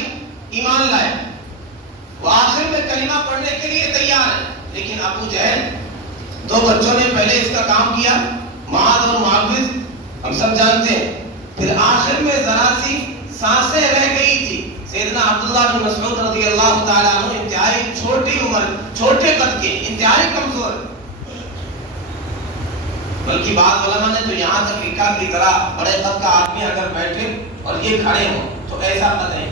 ایمان لائے. وہ آخر میں کلمہ پڑھنے کے لیے تیار ہے. لیکن ابو جہل، دو بچوں نے پہلے اس کا کام کیا، معاذ اور معوذ ہم سب جانتے ہیں. پھر آخر میں ذرا سی سانسیں رہ گئی تھی. سیدنا عبداللہ بن مسعود رضی اللہ تعالیٰ عنہ انتہائی چھوٹی عمر، چھوٹے قد کے، انتہائی کمزور، بلکہ بعض علماء نے تو یہاں تک لکھا کی طرح بڑے قد کا آدمی اگر بیٹھے اور یہ کھڑے ہوں تو ایسا قد ہے.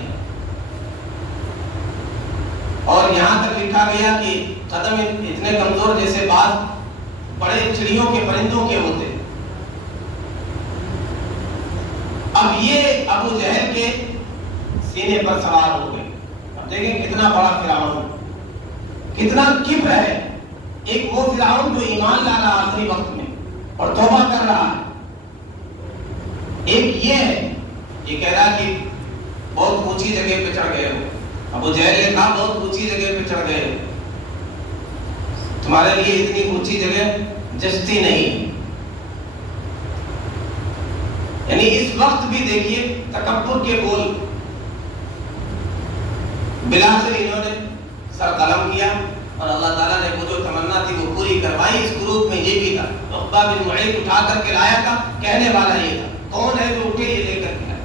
اور یہاں تک لکھا گیا کہ قدم اتنے کمزور جیسے بعض بڑے چڑیوں کے، پرندوں کے ہوتے. اب یہ ابو جہل کے سینے پر سوار ہو گئے. اب دیکھیں کتنا بڑا فرعون، کتنا کبر ہے. ایک وہ فرعون جو ایمان لا رہا آخری وقت میں اور توبہ کر رہا ہے. ایک یہ ہے، یہ کہہ رہا کہ بہت اونچی جگہ پہ چڑھ گئے ہو. ابو جہل نے کہا بہت اونچی جگہ پہ چڑھ گئے ہو، تمہارے لیے اتنی اونچی جگہ جچتی نہیں. یعنی اس وقت بھی دیکھیے تکبر کے بول. بلاخر انہوں نے سر قلم کیا اور اللہ تعالیٰ نے وہ جو تمنا تھی وہ پوری کروائی. اس گروپ میں یہ بھی تھا، عقبہ بن معیط اٹھا کر کے لایا تھا. کہنے والا یہ تھا، کون ہے جو اٹھے یہ لے کر کے لایا.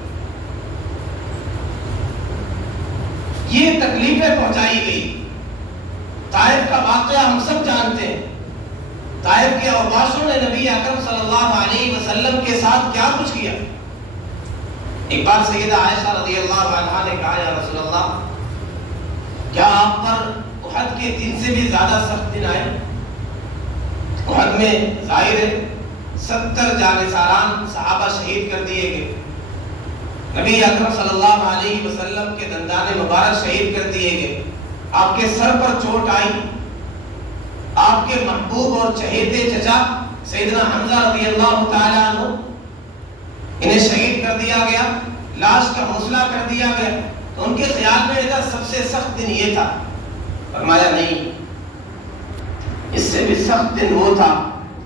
یہ تکلیفیں پہنچائی گئی. طائف کا واقعہ ہم سب جانتے ہیں. طائف کے اوباشوں نے نبی اکرم صلی اللہ علیہ وسلم کے ساتھ کیا کچھ کیا. ایک بار سیدہ عائشہ رضی اللہ عنہا نے کہا، یا رسول اللہ، کیا آپ پر احد کے دن سے بھی زیادہ سخت دن آئے؟ احد میں ظاہر ہے 70 جانثاران صحابہ شہید کر دیے گئے. نبی اکرم صلی اللہ علیہ وسلم کے دندان مبارک شہید کر دیے گئے. آپ کے سر پر چوٹ آئی. آپ کے محبوب اور چہیتے چچا سیدنا حمزہ رضی اللہ تعالیٰ عنہ انہیں شہید کر دیا گیا، لاش کا مسئلہ کر دیا گیا. تو ان کے خیال میں سب سے سخت دن یہ تھا. فرمایا نہیں، اس سے بھی سخت دن وہ تھا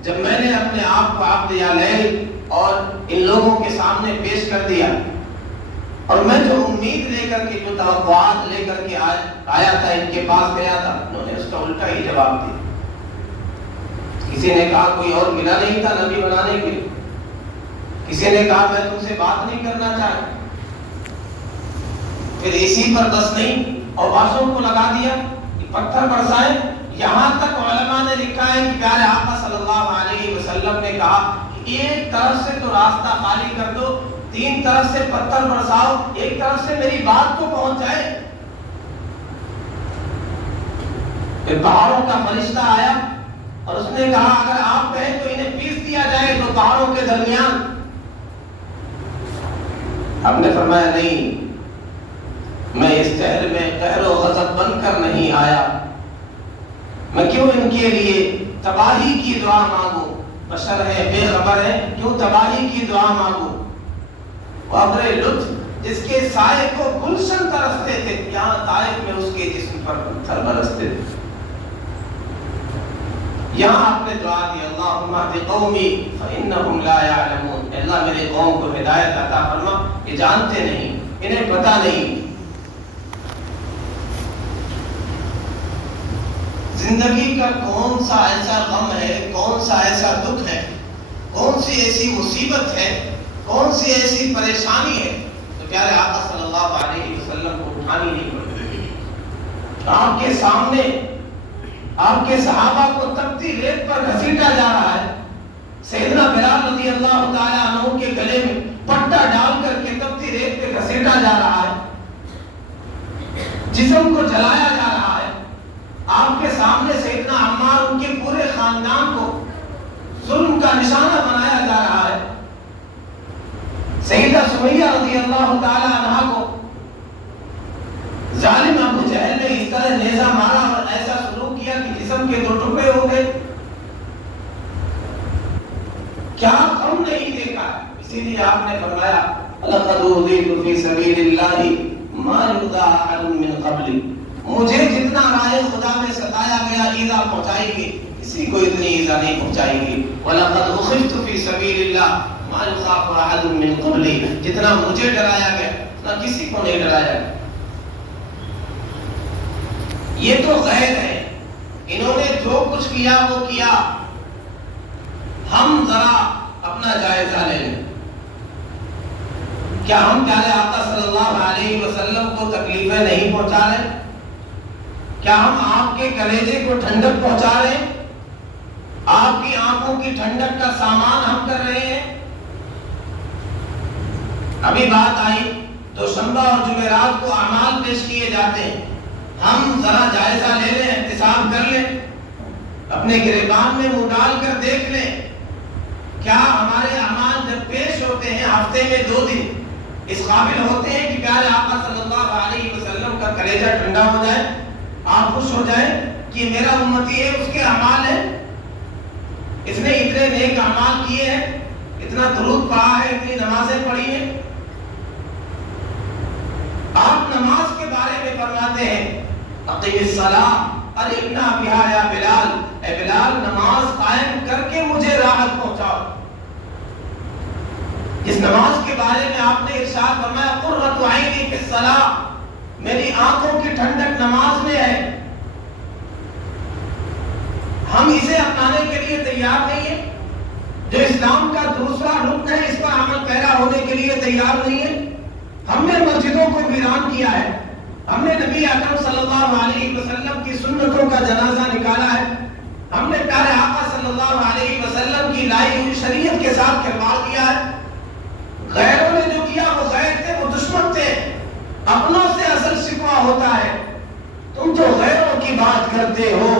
جب میں نے اپنے آپ کو عبد یا لیل اور ان لوگوں کے سامنے پیش کر دیا، اور میں جو امید لے کر کے، جو توقعات لے کر کے آیا تھا، ان کے پاس گیا تھا، انہوں نے اس کا الٹا ہی جواب دیا. کسی نے کہا کوئی اور ملا نہیں تھا نبی بنانے کے لیے. کسی نے کہا میں تم سے بات نہیں کرنا چاہتا. پھر اسی پر بس نہیں، اور بازوں کو لگا دیا کہ پتھر برسائیں. یہاں تک علماء نے لکھا ہے کہ پیارے آقا صلی اللہ علیہ وسلم نے کہا کہ ایک طرف سے تو راستہ خالی کر دو، 3 طرف سے پتھر برساؤ، ایک طرف سے میری بات تو پہنچ جائے. پھر پہاڑوں کا فرشتہ آیا اور اس نے کہا اگر آپ کہیں تو انہیں پیس دیا جائے دو پہاڑوں کے درمیان. ہم نے فرمایا نہیں، میں اس شہر میں قہر و غضب بن کر نہیں آیا. میں کیوں ان کے لیے تباہی کی دعا مانگوں؟ بشر ہے، بے خبر ہے، کیوں تباہی کی دعا مانگوں؟ وہ ابر لطف جس کے سائے کو گلشن ترستے تھے، یہاں طائف میں اس کے جسم پر پتھر برستے تھے. یہاں آپ نے دعا دی، اللہم اہد قومی فإنہم لا یعلمون. اللہ میرے قوم کو ہدایت عطا فرما، یہ جانتے نہیں، انہیں پتہ نہیں. زندگی کا کون سا ایسا غم ہے، کون سا ایسا دکھ ہے، کون سی ایسی مصیبت ہے، کون سی ایسی پریشانی ہے تو پیارے آقا صلی اللہ علیہ وسلم کو اٹھانی نہیں پڑتی. آپ کے سامنے آپ کے صحابہ کو تپتی ریت پر گھسیٹا جا رہا ہے. سیدنا بلال رضی اللہ تعالیٰ عنہ کے گلے میں پٹا ڈال کر کے تپتی ریت پہ گھسیٹا جا رہا ہے. جسم کو جلایا جا رہا ہے. آپ کے سامنے سیدنا عمار ان کے پورے خاندان کو ظلم کا نشانہ بنایا جا رہا ہے. سیدہ سمیہ رضی اللہ تعالیٰ عنہ کو ظالم ابو جہل نے اس طرح نیزہ مارا اور ایسا سلوک کیا کہ جسم کے 2 ٹکڑے ہو گئے. کیا ہم نہیں دیکھا؟ اسی لیے آپ نے فرمایا لقد اوذیت فی سبیل اللہ ما یؤذی احد من قبلی. مجھے جتنا راہ خدا میں ستایا گیا، ایذا پہنچائی گئی، کسی کو اتنی ایذا نہیں پہنچائی گی. وَلَقَدْ أُخِذْتُ فِي سَبِيلِ اللَّهِ مَا يُخَافُ أَحَدٌ مِّن قَبْلِي. جتنا مجھے ڈرایا گیا اتنا کسی کو نہیں ڈرایا گیا. یہ تو غیر ہے، انہوں نے جو کچھ کیا وہ کیا. ہم ذرا اپنا جائزہ لے لیں. کیا ہم پیارے آقا صلی اللہ علیہ وسلم کو تکلیفیں نہیں پہنچا رہے؟ کیا ہم آپ کے کلیجے کو ٹھنڈک پہنچا رہے ہیں؟ آپ کی آنکھوں کی ٹھنڈک کا سامان ہم کر رہے ہیں؟ ابھی بات آئی دوشنبہ اور جمعرات کو اعمال پیش کیے جاتے ہیں. ہم ذرا جائزہ لے لیں، احتساب کر لیں، اپنے گریبان میں منہ ڈال کر دیکھ لیں. کیا ہمارے اعمال جب پیش ہوتے ہیں ہفتے میں 2 دن اس قابل ہوتے ہیں کہ پیارے آقا صلی اللہ علیہ وسلم کا کلیجہ ٹھنڈا ہو جائے، آپ خوش ہو جائیں کہ میرا امتی ہے، اس کے اعمال ہیں، اس نے اتنے نیک اعمال کیے ہیں، اتنا درود پڑھا ہے، اتنی نمازیں پڑھی ہیں. آپ نماز کے بارے میں فرماتے ہیں اقیم الصلاۃ ارحنا بہا یا بلال، اے بلال نماز قائم کر کے مجھے راحت پہنچاؤ. اس نماز کے بارے میں آپ نے ارشاد فرمایا قرۃ عینی فی الصلاۃ، میری آنکھوں کی ٹھنڈک نماز میں ہے. ہم اسے اپنانے کے لیے تیار نہیں ہیں. جو اسلام کا دوسرا رکن ہے اس پر عمل پیرا ہونے کے لیے تیار نہیں ہے. ہم نے مسجدوں کو ویران کیا ہے، ہم نے نبی اکرم صلی اللہ علیہ وسلم کی سنتوں کا جنازہ نکالا ہے، ہم نے پیارے آقا صلی اللہ علیہ وسلم کی لائی ہوئی شریعت کے ساتھ کھلواڑ کیا ہے. غیروں نے جو کیا وہ غیر تھے، وہ دشمن تھے. اپنوں سے اصل شکوہ ہوتا ہے تم تو غیروں کی بات کرتے ہو،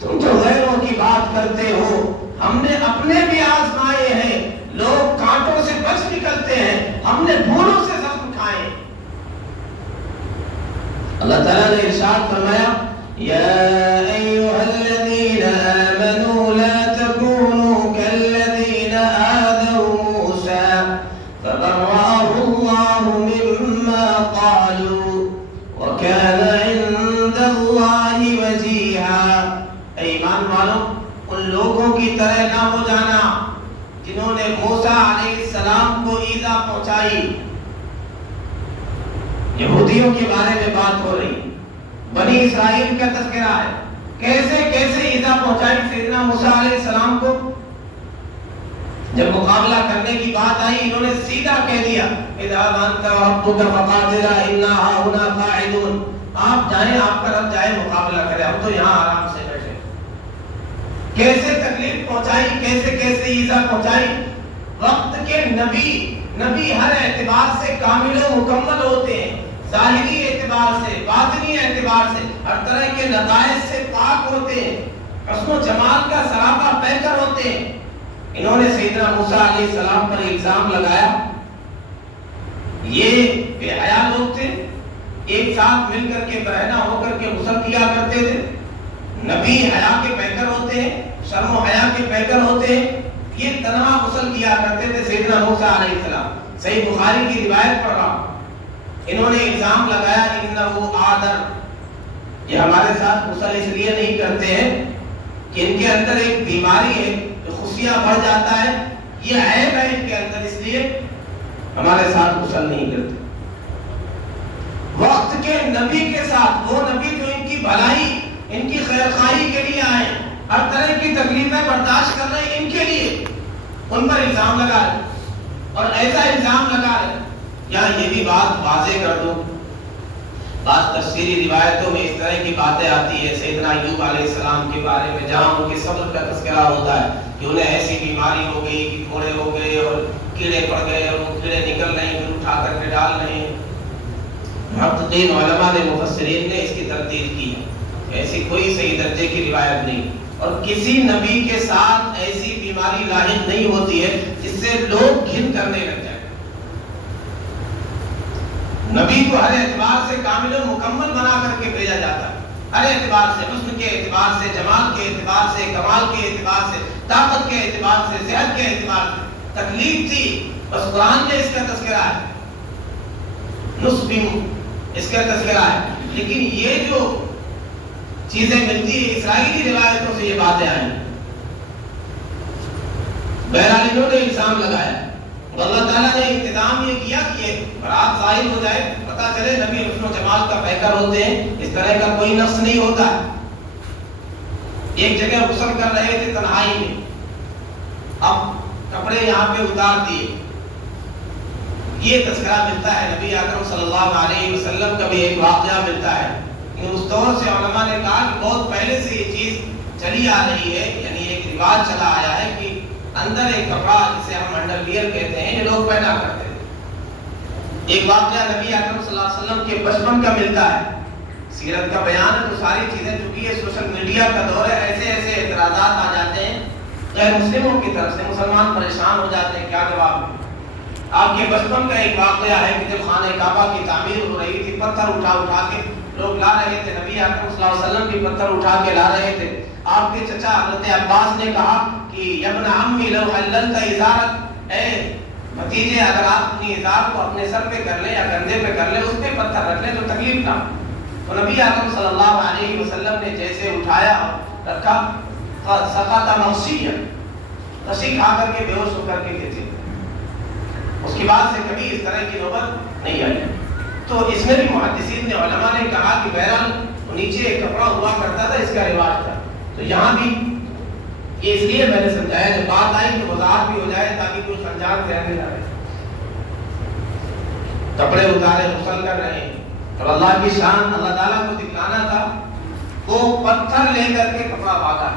تم تو غیروں کی بات کرتے ہو. ہم نے اپنے بھی آزمائے ہیں، لوگ کانٹوں سے بچ نکلتے ہیں، ہم نے پھولوں سے زخم کھائے. اللہ تعالیٰ نے ارشاد فرمایا یا ایھا الذین آمنوا لا تکونوا کالذین آذوا موسیٰ فبرأہ اللہ مما قالوا وکان عند اللہ وجیہا. اے ایمان والو، ان لوگوں کی طرح نہ ہو جانا جنہوں نے موسیٰ علیہ السلام کو ایذا پہنچائی. یہودیوں کے بارے میں بات ہو رہی، بنی اسرائیل کا تذکرہ ہے، کیسے کیسے ایذا پہنچائی سیدنا موسیٰ علیہ السلام کو. جب مقابلہ کرنے کی بات آئی انہوں نے سیدھا کہہ دیا اذهب انت وربك فقاتلا انا هاهنا قاعدون. آپ جائیں، آپ کا رب جائے مقابلہ کرے، ہم تو یہاں آرام سے بیٹھے. کیسے تکلیف پہنچائی، کیسے کیسے ایذا پہنچائی. وقت کے نبی ہر اعتبار سے کامل و مکمل ہوتے ہیں، ظاہری اعتبار سے، باطنی اعتبار سے، ہر طرح کے نقائص سے پاک ہوتے ہیں، حسن و جمال کا سراپا پیکر ہوتے ہیں. انہوں نے سیدنا موسیٰ علیہ السلام پر الزام لگایا یہ بے حیا لوگ تھے، ایک ساتھ مل کر کے برہنہ ہو کر کے غسل کیا کرتے تھے. نبی حیا کے پیکر ہوتے ہیں، شرم و حیا کے پیکر ہوتے ہیں، یہ تنہا غسل کیا کرتے تھے سیدنا موسیٰ علیہ السلام. صحیح بخاری کی روایت پڑھ رہا ہوں. انہوں نے الزام لگایا انہو آدر، یہ ہمارے ساتھ غسل اس لیے نہیں کرتے ہیں کہ ان کے اندر ایک بیماری ہے، خفیہ بڑھ جاتا ہے، یہ عیب ہے ان کے اندر، اس لیے ہمارے ساتھ غسل نہیں کرتے. وقت کے نبی کے ساتھ، وہ نبی جو ان کی بھلائی، ان کی خیر خواہی کے لیے آئے، ہر طرح کی تکلیفیں برداشت کر رہے ہیں ان کے لیے، ان پر الزام لگا رہے اور ایسا الزام لگا رہے. یہاں یہ بھی بات واضح کر دوں، بعض تفسیری روایتوں میں اس طرح کی باتیں آتی ہے سیدنا ایوب علیہ السلام کے بارے میں، جہاں ان کے صبر کا تذکرہ ہوتا ہے کہ انہیں ایسی بیماری ہو گئی کہ گھوڑے ہو گئے اور کیڑے پڑ گئے اور وہ کیڑے نکل رہے ہیں، پھر اٹھا کر کے ڈال رہے ہیں. محققین علماء نے، مفسرین نے اس کی تردید کی ہے، ایسی کوئی صحیح درجے کی روایت نہیں، اور کسی نبی کے ساتھ ایسی بیماری لاحق نہیں ہوتی ہے جس سے لوگ گھن کرنے لگ جائیں. نبی کو ہر اعتبار سے کامل و مکمل بنا کر کے بھیجا جاتا ہے، ہر اعتبار سے، حسن کے اعتبار سے، جمال کے اعتبار سے، کمال کے اعتبار سے، طاقت کے اعتبار سے، صحت کے اعتبار سے. تکلیف تھی، بس قرآن میں اس کا تذکرہ ہے، نصب اس کا تذکرہ ہے، لیکن یہ جو چیزیں ملتی ہیں اسرائیلی روایتوں سے یہ باتیں آئیں. بہرحال انہوں نے الزام لگایا، اللہ تعالیٰ نے انتظام یہ کیا کہ برات ظاہر ہو جائے، پتہ چلے نبی حسن و جمال کا پیکر ہوتے ہیں، اس طرح کا کوئی نقص نہیں ہوتا. ایک جگہ غسل کر رہے تھے تنہائی میں، کپڑے یہاں پہ اتار دیے. یہ تذکرہ ملتا ہے نبی اکرم صلی اللہ علیہ وسلم کا بھی ایک واقعہ ملتا ہے. اس دور سے علماء نے کہا کہ بہت پہلے سے یہ چیز چلی آ رہی ہے، یعنی ایک رواج چلا آیا ہے کہ اندر ایک کپڑا جسے ہم انڈر ویئر کہتے ہیں یہ لوگ پہنا کرتے تھے. ایک واقعہ نبی اکرم صلی اللہ علیہ وسلم کے بچپن کا ملتا ہے. سیرت کا بیان ہے تو ساری چیزیں، چونکہ یہ سوشل میڈیا کا دور ہے، ایسے ایسے اعتراضات آ جاتے ہیں غیر مسلموں کی طرف سے، مسلمان پریشان ہو جاتے ہیں کیا جواب دیں. آپ کے بچپن کا ایک واقعہ ہے کہ جب خانہ کعبہ کی تعمیر ہو رہی تھی، پتھر اٹھا کے لوگ لا رہے تھے، نبی اکرم صلی اللہ علیہ وسلم بھی پتھر اٹھا کے لا رہے تھے. آپ کے چچا حضرت عباس نے کہا کہ یا ابن عمی لو حللت ازارک، اے بھتیجے اگر آپ اپنی ازار کو اپنے سر پہ کر لیں یا کندھے پہ کر لیں، اس پہ پتھر رکھ لیں تو تکلیف نہ. تو نبی اکرم صلی اللہ علیہ وسلم نے جیسے اٹھایا رکھا، سقط مغشیا، رسی کھا کر کے بے ہوش ہو کر کے گرے. اس کے بعد سے کبھی اس طرح کی نوبت نہیں آئی. تو اس میں بھی محدثین نے علماء نے کہا کہ بہرحال نیچے ایک کپڑا ہوا کرتا تھا، اس کا رواج تھا. تو یہاں بھی یہ اس لیے میں نے سمجھایا جب بات آئی تو وضاحت بھی ہو جائے تاکہ کوئی خنجان ذہن میں نہ رہے. کپڑے اتارے، غسل کر رہے ہیں اور اللہ کی شان اللہ تعالیٰ کو دکھانا تھا، وہ پتھر لے کر کے کپڑا بھاگا.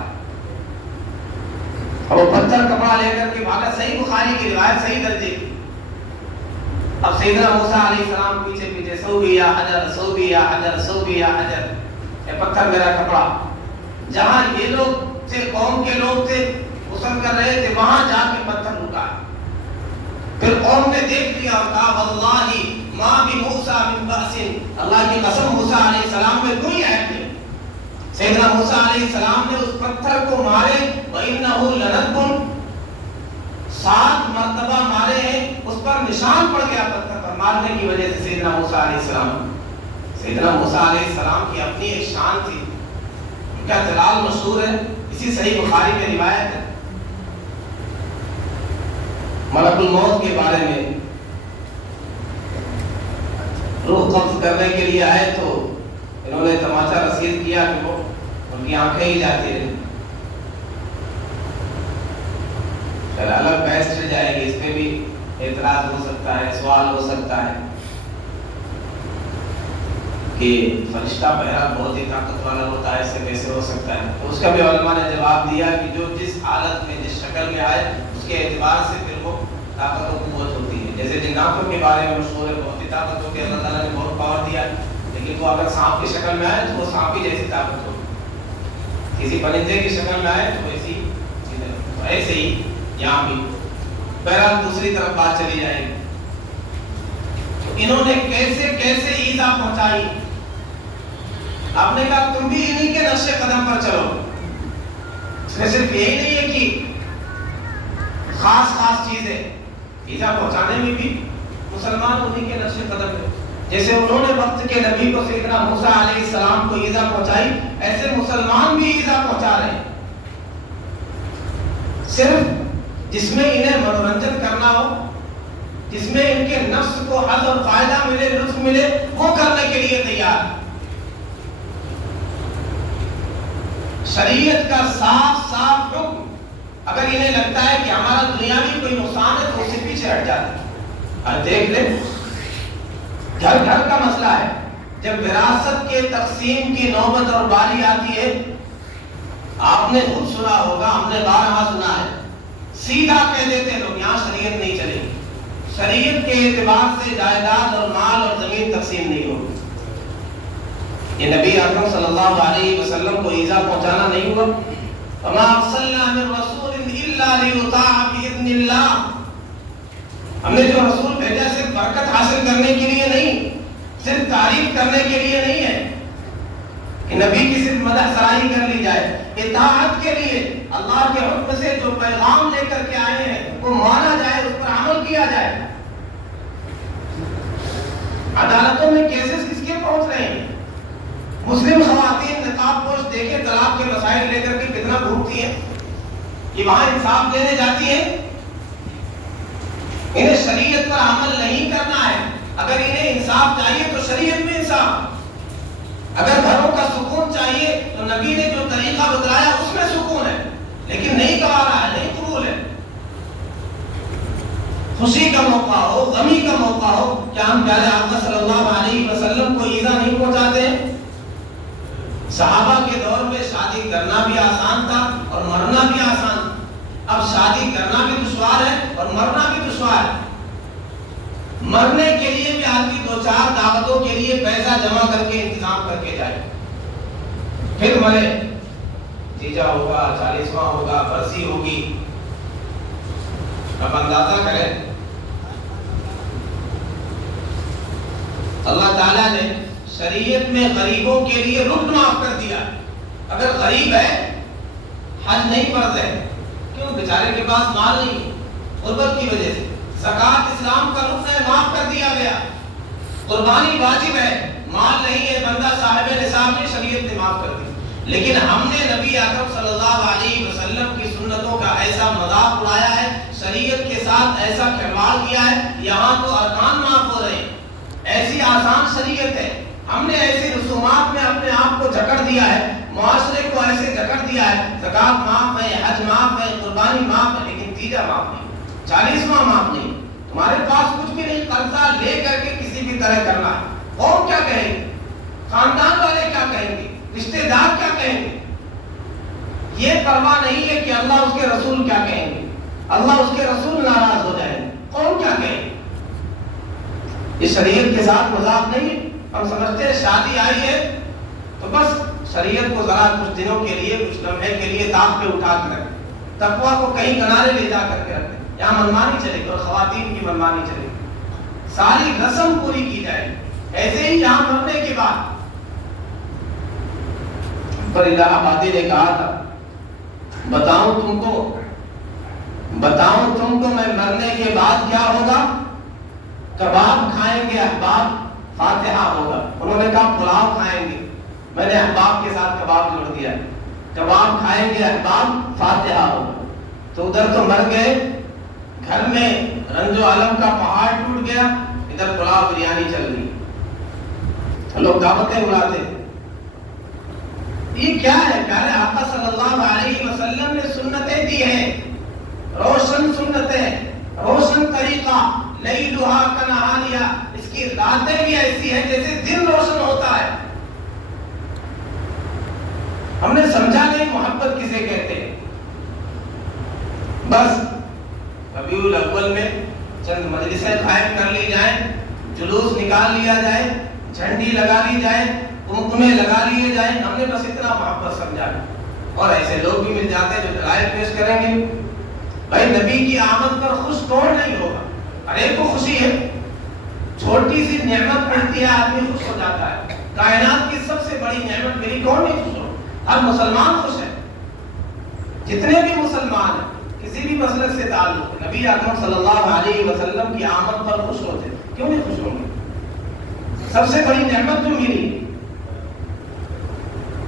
اور وہ پتھر کپڑا لے کر کے بھاگا. صحیح بخاری کی روایت، صحیح درجے کی. اب سیدنا موسیٰ علیہ السلام پیچھے پیچھے، سو بھی یا حجر، سو بھی یا حجر، سو بھی یا حجر، اے پتھر میرا کپڑا. جہاں یہ لوگ تھے، قوم کے لوگ تھے، غسل کر رہے تھے، وہاں جا کے پتھر رکا. پھر قوم نے دیکھ لیا اور کہا واللہ ما بموسیٰ من بأس، اللہ کی قسم موسیٰ علیہ السلام میں کوئی عیب نہیں. سیدنا موسیٰ علیہ السلام نے اس پتھر کو مارے، وَإِنَّهُ لَنَبٌ، 7 مرتبہ مارے ہیں، اس پر نشان پڑ گیا پتھر پر مارنے کی وجہ سے. سیدنا موسیٰ علیہ السلام کی اپنی ایک شان تھی، ان کا جلال مشہور ہے. اسی صحیح بخاری میں روایت ہے ملک الموت کے بارے میں. روح قبض کرنے کے لیے آئے تو انہوں نے تماچا رسید کیا کہ وہ ان کی آنکھیں ہی جاتی رہی. الگ بحث چل جائے گی، اس پہ بھی اعتراض ہو سکتا ہے، سوال ہو سکتا ہے کہ فرشتہ بہرحال بہت ہی طاقت والا ہوتا ہے، اس سے کیسے ہو سکتا ہے. تو اس کا بھی علماء نے جواب دیا کہ جو جس حالت میں جس شکل میں آئے اس کے اعتبار سے پھر وہ طاقت و قوت ہوتی ہے. جیسے جناتوں کے بارے میں مشہور ہے، بہت ہی طاقت ہوتی ہے، اللہ تعالیٰ نے بہت پاور دیا، لیکن وہ اگر سانپ کی شکل میں آئے تو وہ سانپ ہی جیسی طاقت ہوتی. کسی پرندے کی شکل میں آئے تو ایسی چیزیں. ایسے ہی یہاں بھی بہرحال دوسری طرف بات چلی جائے گی. انہوں نے کیسے کیسے ایذا پہنچائی. آپ نے کہا تم بھی انہی کے نقش قدم پر چلو. اس میں صرف یہی نہیں ہے کہ خاص چیزیں، ایذا پہنچانے میں بھی مسلمان انہی کے نقش قدم پہ. جیسے انہوں نے وقت کے نبی کو سیدنا موسیٰ علیہ السلام کو ایذا پہنچائی، ایسے مسلمان بھی ایذا پہنچا رہے ہیں. صرف جس میں انہیں منورنجن کرنا ہو، جس میں ان کے نفس کو حظ اور فائدہ ملے، لطف ملے، وہ کرنے کے لیے تیار. شریعت کا صاف حکم، اگر انہیں لگتا ہے کہ ہمارا دنیاوی کوئی نقصان ہے تو اس سے پیچھے ہٹ جاتے ہیں. اب دیکھ لیں، گھر کا مسئلہ ہے. جب وراثت کے تقسیم کی نوبت اور باری آتی ہے، آپ نے خود سنا ہوگا، ہم نے بارہا سنا ہے، سیدھا کہہ دیتے لوگ یہاں شریعت نہیں چلے گی. شریعت کے اعتبار سے جائیداد اور مال اور زمین تقسیم نہیں ہوگی. یہ نبی اکرم صلی اللہ علیہ وسلم کو ایذا پہنچانا نہیں ہوا. وما ارسلنا من رسول الا لیطاع باذن اللہ. ہم نے جو رسول بھیجا صرف برکت حاصل کرنے کے لیے نہیں، صرف تعریف کرنے کے لیے نہیں ہے کہ نبی کی صرف مدح سرائی کر لی جائے، اطاعت کے لیے. اللہ کے حکم سے جو پیغام لے کر کے آئے ہیں وہ مانا جائے، اس پر عمل کیا جائے. عدالتوں میں کیسز کس کے پہنچ رہے ہیں؟ مسلم خواتین نقاب پوش دیکھیں طلاق کے مسائل لے کر کے کتنا گھومتی ہیں. یہ وہاں انصاف دینے جاتی ہیں. انہیں شریعت پر عمل نہیں کرنا ہے. اگر انہیں انصاف چاہیے تو شریعت میں انصاف. اگر گھروں کا سکون چاہیے تو نبی نے جو طریقہ بتلایا اس میں سکون ہے، لیکن نہیں کروا رہا ہے، نہیں قبول ہے. خوشی کا موقع ہو، غمی کا موقع ہو، کیا ہم پیارے آقا صلی اللہ علیہ وسلم کو ایذا نہیں پہنچاتے ہیں؟ صحابہ کے دور میں شادی کرنا بھی آسان تھا اور مرنا بھی آسان تھا۔ اب شادی کرنا بھی دشوار ہے اور مرنا بھی دشوار ہے۔ مرنے کے لیے بھی آدمی 2-4 دعوتوں کے لیے پیسہ جمع کر کے انتظام کر کے جائے، پھر مرے۔ تیجا ہوگا، 40واں ہوگا، برسی ہوگی، اب اندازہ کریں۔ اللہ تعالیٰ نے شریعت میں غریبوں کے لیے رکن معاف کر دیا۔ اگر غریب ہے، حج نہیں فرض ہے، کیوں؟ بیچارے کے پاس مال نہیں ہے، غربت کی وجہ سے۔ زکوٰۃ اسلام کا رکن ہے، معاف کر دیا گیا۔ قربانی واجب ہے، مال نہیں ہے، بندہ صاحب نصاب نے، شریعت نے معاف کر دی۔ لیکن ہم نے نبی اکرم صلی اللہ علیہ وسلم کی سنتوں کا ایسا مذاق اڑایا ہے، شریعت کے ساتھ ایسا کھلواڑ کیا ہے، یہاں تو ارکان معاف ہو رہے ہیں۔ ایسی آسان شریعت ہے، ہم نے ایسی رسومات میں اپنے آپ کو جکڑ دیا ہے، معاشرے کو ایسے جکڑ دیا ہے۔ زکوٰۃ معاف ہے، حج معاف ہے، قربانی معاف ہے، لیکن تیجا معاف نہیں، 40واں معاف نہیں۔ تمہارے پاس کچھ بھی نہیں، قرضہ لے کر کے کسی بھی طرح کرنا ہے۔ قوم کیا کہیں گے؟ خاندان والے کیا کہیں گے؟ رشتہ دار کیا کہیں گے؟ یہ پرواہ نہیں ہے کہ اللہ اس کے رسول کیا کہیں گے، اللہ اس کے رسول ناراض ہو جائیں گے، قوم کیا کہیں گے؟ یہ شریعت کے ساتھ مذاق نہیں ہے۔ ہم سمجھتے ہیں شادی آئی ہے تو بس شریعت کو ذرا کچھ دنوں کے لیے، کچھ لمحے کے لیے تاپ پہ اٹھا کے رکھیں، تقویٰ کو کہیں کنارے لے جا کر کے رکھیں، یہاں منمانی چلے گی اور خواتین کی منمانی چلے گی، ساری رسم پوری کی جائے۔ ایسے ہی یہاں مرنے کے بعد پر الہ آبادی نے کہا تھا، بتاؤں تم کو میں مرنے کے بعد کیا ہوگا؟ کباب کھائیں گے احباب، فاتحہ ہوگا۔ انہوں نے کہا پلاؤ کھائیں گے، میں نے احباب کے ساتھ کباب جوڑ دیا، کباب کھائیں گے احباب، فاتحہ ہوگا۔ تو ادھر تو مر گئے، گھر میں رنج و علم کا پہاڑ ٹوٹ گیا، ادھر پلاؤ بریانی چل رہی، لوگ دعوتیں اڑاتے۔ یہ کیا ہے؟ پیارے آقا صلی اللہ علیہ وسلم نے سنتیں دی ہیں، روشن سنتیں، روشن طریقہ، لیلھا کنہاریہ، اس کی راتیں بھی ایسی ہیں جیسے دن روشن ہوتا ہے۔ ہم نے سمجھا نہیں محبت کسے کہتے ہیں۔ بس ربیع الاول میں چند مجلسیں قائم کر لی جائیں، جلوس نکال لیا جائے، جھنڈی لگا لی جائے، قمقمے لگا لیے جائیں، ہم نے بس اتنا محبت سمجھا۔ اور ایسے لوگ بھی مل جاتے ہیں جو دلائل پیش کریں گے۔ بھائی نبی کی آمد پر خوش کون نہیں ہوگا؟ ہر ایک کو خوشی ہے، چھوٹی سی نعمت ملتی ہے آدمی خوش ہو جاتا ہے۔ کائنات کی سب سے بڑی نعمت میری، کون نہیں خوش ہو؟ ہر مسلمان خوش ہے، جتنے بھی مسلمان ہیں، کسی بھی مسلک سے تعلق ہے، نبی اکرم صلی اللہ علیہ وسلم کی آمد پر خوش ہوتے ہیں، کیوں نہیں خوش ہوں گے؟ سب سے بڑی نعمت جو ملی۔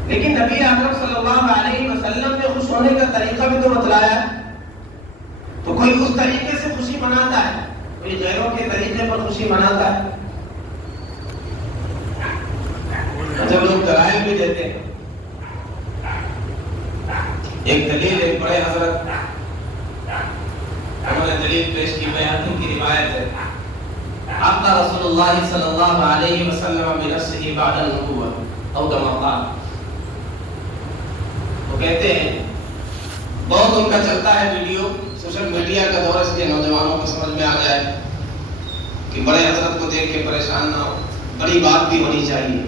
لیکن نبی اکرم صلی اللہ علیہ وسلم نے خوش ہونے کا طریقہ بھی تو بتلایا ہے۔ تو کوئی اس طریقے سے خوشی مناتا ہے، کوئی غیروں کے طریقے پر خوشی مناتا ہے۔ جب لوگ دلائل بھی دیتے ہیں، ایک دلیل ایک بڑے حضرت انہوں نے دلیل پیش کی، بیانی کی روایت ہے، آقا رسول اللہ صلی اللہ علیہ وسلم بنفسہ بعد النبوہ او کما قال، وہ کہتے ہیں، بہت ان کا چلتا ہے ویڈیو، سوشل میڈیا کا دور، اس کے نوجوانوں کو سمجھ میں آ جائے کہ بڑے حضرت کو دیکھ کے پریشان نہ ہو، بڑی بات بھی ہونی چاہیے۔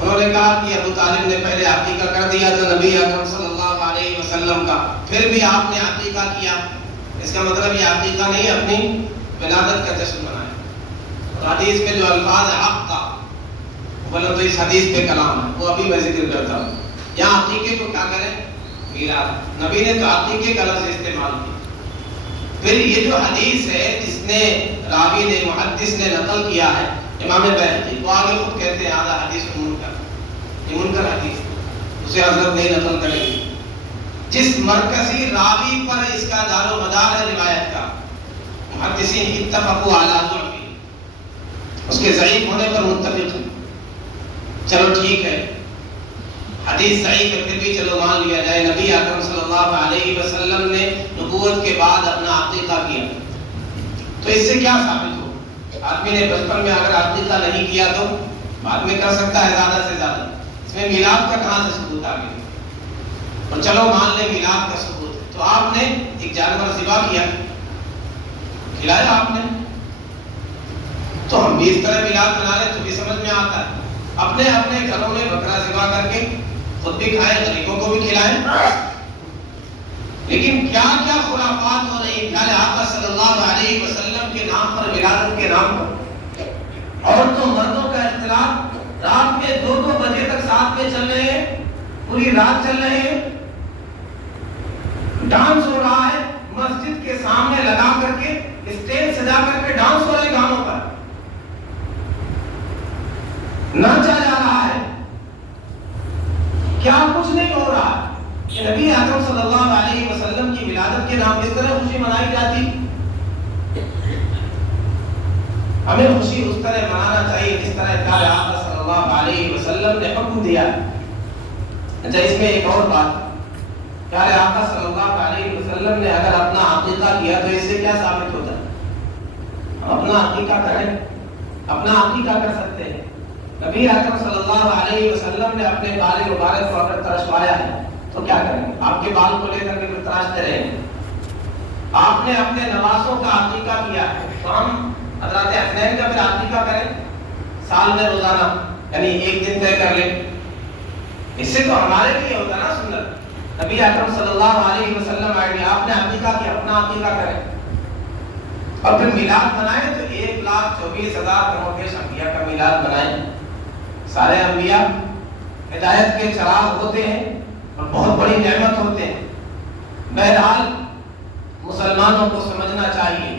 انہوں نے کہا کہ ابو طالب نے پہلے عقیقہ کر دیا تھا نبی اکرم صلی اللہ علیہ وسلم کا، پھر بھی آپ نے عقیقہ کیا، اس کا مطلب یہ عقیقہ نہیں اپنی ولادت کا جشن منائے۔ اور حدیث میں جو الفاظ حق کا، بولے تو اس حدیث پہ کلام ہے، وہ ابھی میں ذکر کرتا ہوں۔ یہاں عقیقے کو کیا کریں؟ میلاد۔ نبی نے تو عقیقے کا لفظ استعمال کیا۔ پھر یہ جو حدیث ہے جس نے راوی نے، محدث نے نقل کیا ہے، امام بیہقی، وہ آگے خود کہتے ہیں آدھا حدیث منکر، یہ منکر حدیث، اسے حضرت نہیں نقل کریں گے۔ جس مرکزی راوی پر اس کا دار و مدار ہے روایت کا، محدثین اتفقوا علی ضعفہ، اس کے ضعیف ہونے پر متفق ہیں۔ چلو ٹھیک ہے، حدیث صحیح ہے، پھر بھی چلو مان لیا جائے نبی اکرم صلی اللہ علیہ وسلم نے نبوت کے بعد اپنا عقیقہ کیا۔ تو اس سے کیا ثابت ہو؟ آدمی نے بچپن میں اگر عقیقہ نہیں کیا تو بعد میں کر سکتا ہے زیادہ سے زیادہ. اس میں میلاد کا کہاں سے ثبوت آ گیا؟ اور چلو مان لیں میلاد کا ثبوت ہے، تو آپ نے ایک جانور ذبح کیا، کھلایا آپ نے، تو ہم بھی اس طرح میلاد بنا لیں تو بھی سمجھ میں آتا ہے. اپنے اپنے گھروں میں بکرا ذبح کر کے خود بھی کھائیں، غریبوں کو بھی کھلائیں. لیکن کیا کیا خرافات ہو رہی ہیں پیارے آقا صلی اللہ علیہ وسلم کے نام پر، ولادت کے نام پر. عورتوں مردوں کا اختلاف، رات میں 2-2 بجے تک ساتھ میں چل رہے ہیں، پوری رات چل رہے ہیں، ڈانس ہو رہا ہے مسجد کے سامنے لگا کر کے، اسٹیج سجا کر کے ڈانس ہو رہے گانوں پر، ناچا جا رہا ہے. کیا کچھ نہیں ہو رہا کہ نبی اکرم صلی اللہ علیہ وسلم کی ولادت کے نام کس طرح خوشی منائی جاتی. ہمیں خوشی اس طرح منانا چاہیے جس طرح پیارے آقا صلی اللہ علیہ وسلم نے حکم دیا. اچھا اس میں ایک اور بات، پیارے آقا صلی اللہ علیہ وسلم نے اگر اپنا عقیقہ کیا تو اس سے کیا ثابت ہوتا ہے؟ ہم اپنا عقیقہ کریں، اپنا عقیقہ کر سکتے ہیں. نبی اکرم صلی اللہ علیہ وسلم نے اپنے بال مبارک کو اگر ترشوایا ہے تو کیا کریں؟ آپ کے بال کو لے کر کے تراشتے رہیں. آپ نے اپنے نواسوں کا عقیقہ کیا ہے تو ہم حضرات حسنین کا پھر عقیقہ کریں سال میں روزانہ، یعنی ایک دن طے کر لیں. اس سے تو ہمارے لیے ہوتا نا سنت. نبی اکرم صلی اللہ علیہ وسلم آئے، آپ نے عقیقہ کیا، اپنا عقیقہ کریں. اور پھر میلاد بنائیں تو 1,24,000 کروڑ کے انبیاء کا میلاد بنائیں. سارے انبیاء ہدایت کے چراغ ہوتے ہیں اور بہت بڑی نعمت ہوتے ہیں. بہرحال مسلمانوں کو سمجھنا چاہیے،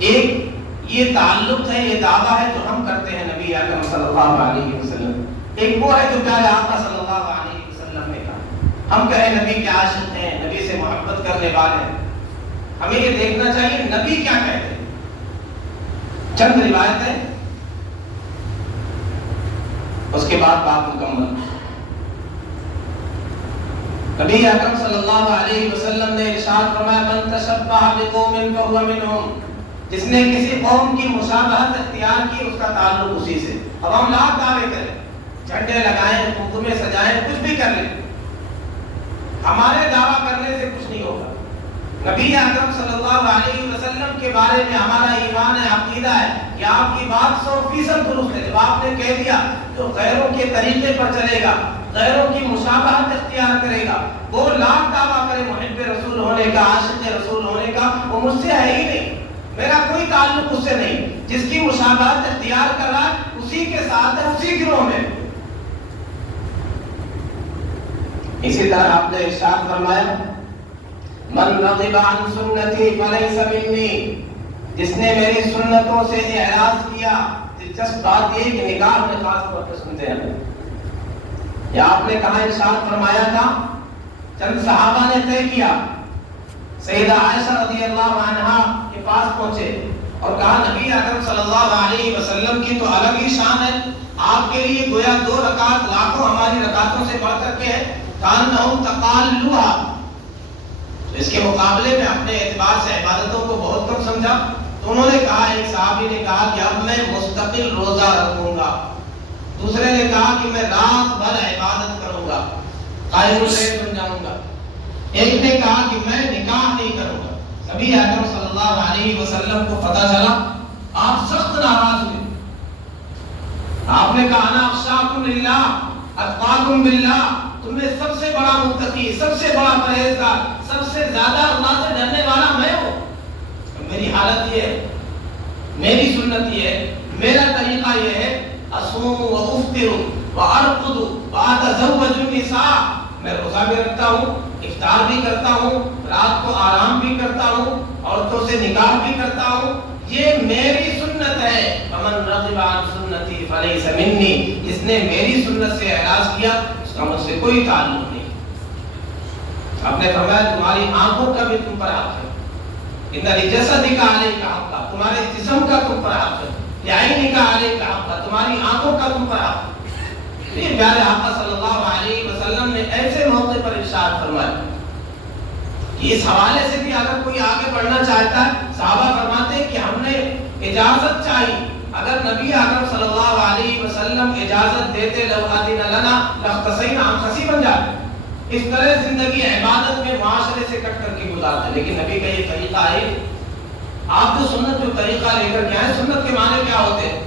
ایک یہ تعلق ہے، یہ دعویٰ ہے جو ہم کرتے ہیں نبی اکرم صلی اللہ علیہ وسلم. ایک وہ ہے جو پیارے آقا صلی اللہ علیہ وسلم نے کہا. ہم کہیں نبی کے عاشق ہیں، نبی سے محبت کرنے والے ہیں. ہمیں یہ دیکھنا چاہیے نبی کیا کہتے ہیں. چند روایتیں اس کے بعد بات مکمل. نبی اکرم صلی اللہ علیہ وسلم نے ارشاد فرمایا من تشبہ بقوم فہو منہم، جس نے کسی قوم کی مشابہت اختیار کی اس کا تعلق اسی سے. اب ہم لاکھ دعوے کریں، جھنڈے لگائیں، قمقمے سجائیں، کچھ بھی کر لیں، ہمارے دعویٰ کرنے سے کچھ نہیں ہوگا. نبی اکرم صلی اللہ علیہ وسلم کے بارے میں ہمارا ایمان ہے، عقیدہ ہے کہ آپ کی بات 100% درست ہے. جب آپ نے کہہ دیا تو غیروں کے طریقے پر چلے گا، غیروں کی مشابہت اختیار کرے گا، وہ لاکھ دعویٰ کرے محب رسول ہونے کا، عاشق رسول ہونے کا، وہ مجھ سے ہے ہی نہیں، میرا کوئی تعلق اس سے نہیں. جس کی مشابہت اختیار کر رہا ہے اسی کے ساتھ ہے، اسی گروہ میں. اسی طرح آپ نے ارشاد فرمایا من رغب عن سنتی فلیس منی، جس نے میری سنتوں سے اعراض کیا. دلچسپ بات یہ کہ نکاح میں خاص طور پر سنتے ہیں. یا آپ نے کہا ارشاد فرمایا تھا، چند صحابہ نے طے کیا، سیدہ عائشہ رضی اللہ عنہا کے پاس پہنچے اور کہا نبی اکرم صلی اللہ علیہ وسلم کی تو الگ ہی شان ہے، آپ کے لیے گویا 2 رکعت لاکھوں ہماری رکعتوں سے بڑھ کر کے ہے. کانہم تقالوہا، اس کے مقابلے میں اپنے اعتبار سے عبادتوں کو بہت کم سمجھا. تو انہوں نے کہا، ایک صحابی نے کہا کہ اب میں مستقل روزہ رکھوں گا، دوسرے نے کہا کہ میں رات بھر عبادت کروں گا، قائم اللیل بن جاؤں گا. ایک نے کہا کہ میں نکاح نہیں کروں گا. نبی اکرم صلی اللہ علیہ وسلم کو پتہ چلا، آپ سخت ناراض ہوئے. آپ نے کہا انا اخشاکم للہ اتقاکم باللہ، تمہیں سب سے بڑا متقی، سب سے بڑا پرہیزگار، سب سے زیادہ اللہ سے ڈرنے والا میں ہوں. میری حالت یہ ہے، میری سنت یہ ہے، میرا طریقہ یہ ہے، اصوم و افطر و ارقد و اتزوج النساء، میں روزہ بھی رکھتا ہوں، افطار بھی کرتا ہوں، رات کو آرام بھی کرتا ہوں، عورتوں سے نکاح بھی کرتا ہوں. یہ میری سنت ہے. فمن رغب عن سنتی فلیس منی، جس نے میری سنت سے اعراض کیا اس کا مجھ سے کوئی تعلق نہیں. آپ نے فرمایا تمہاری آنکھوں کا بھی تم پر حق ہے، ان لجسدک علیک حق، تمہارے جسم کا تم پر حق ہے، لعینک علیک حق، تمہاری آنکھوں کا تم پر حق ہے. یہ پیارے آقا صلی اللہ علیہ وسلم نے ایسے موقع پر ارشاد فرمایا. اس حوالے سے بھی اگر کوئی آگے بڑھنا چاہتا ہے، صحابہ فرماتے ہیں کہ ہم نے اجازت چاہی، اگر نبی اکرم صلی اللہ علیہ وسلم اجازت دیتے لو اذن لنا لاختصینا، ہم خصی بن جاتے، اس طرح زندگی عبادت میں معاشرے سے کٹ کر کے گزارتے. لیکن نبی کا یہ طریقہ ہے. آپ جو سنت جو طریقہ لے کر کے آئے، سنت کے معنی کیا ہوتے ہیں؟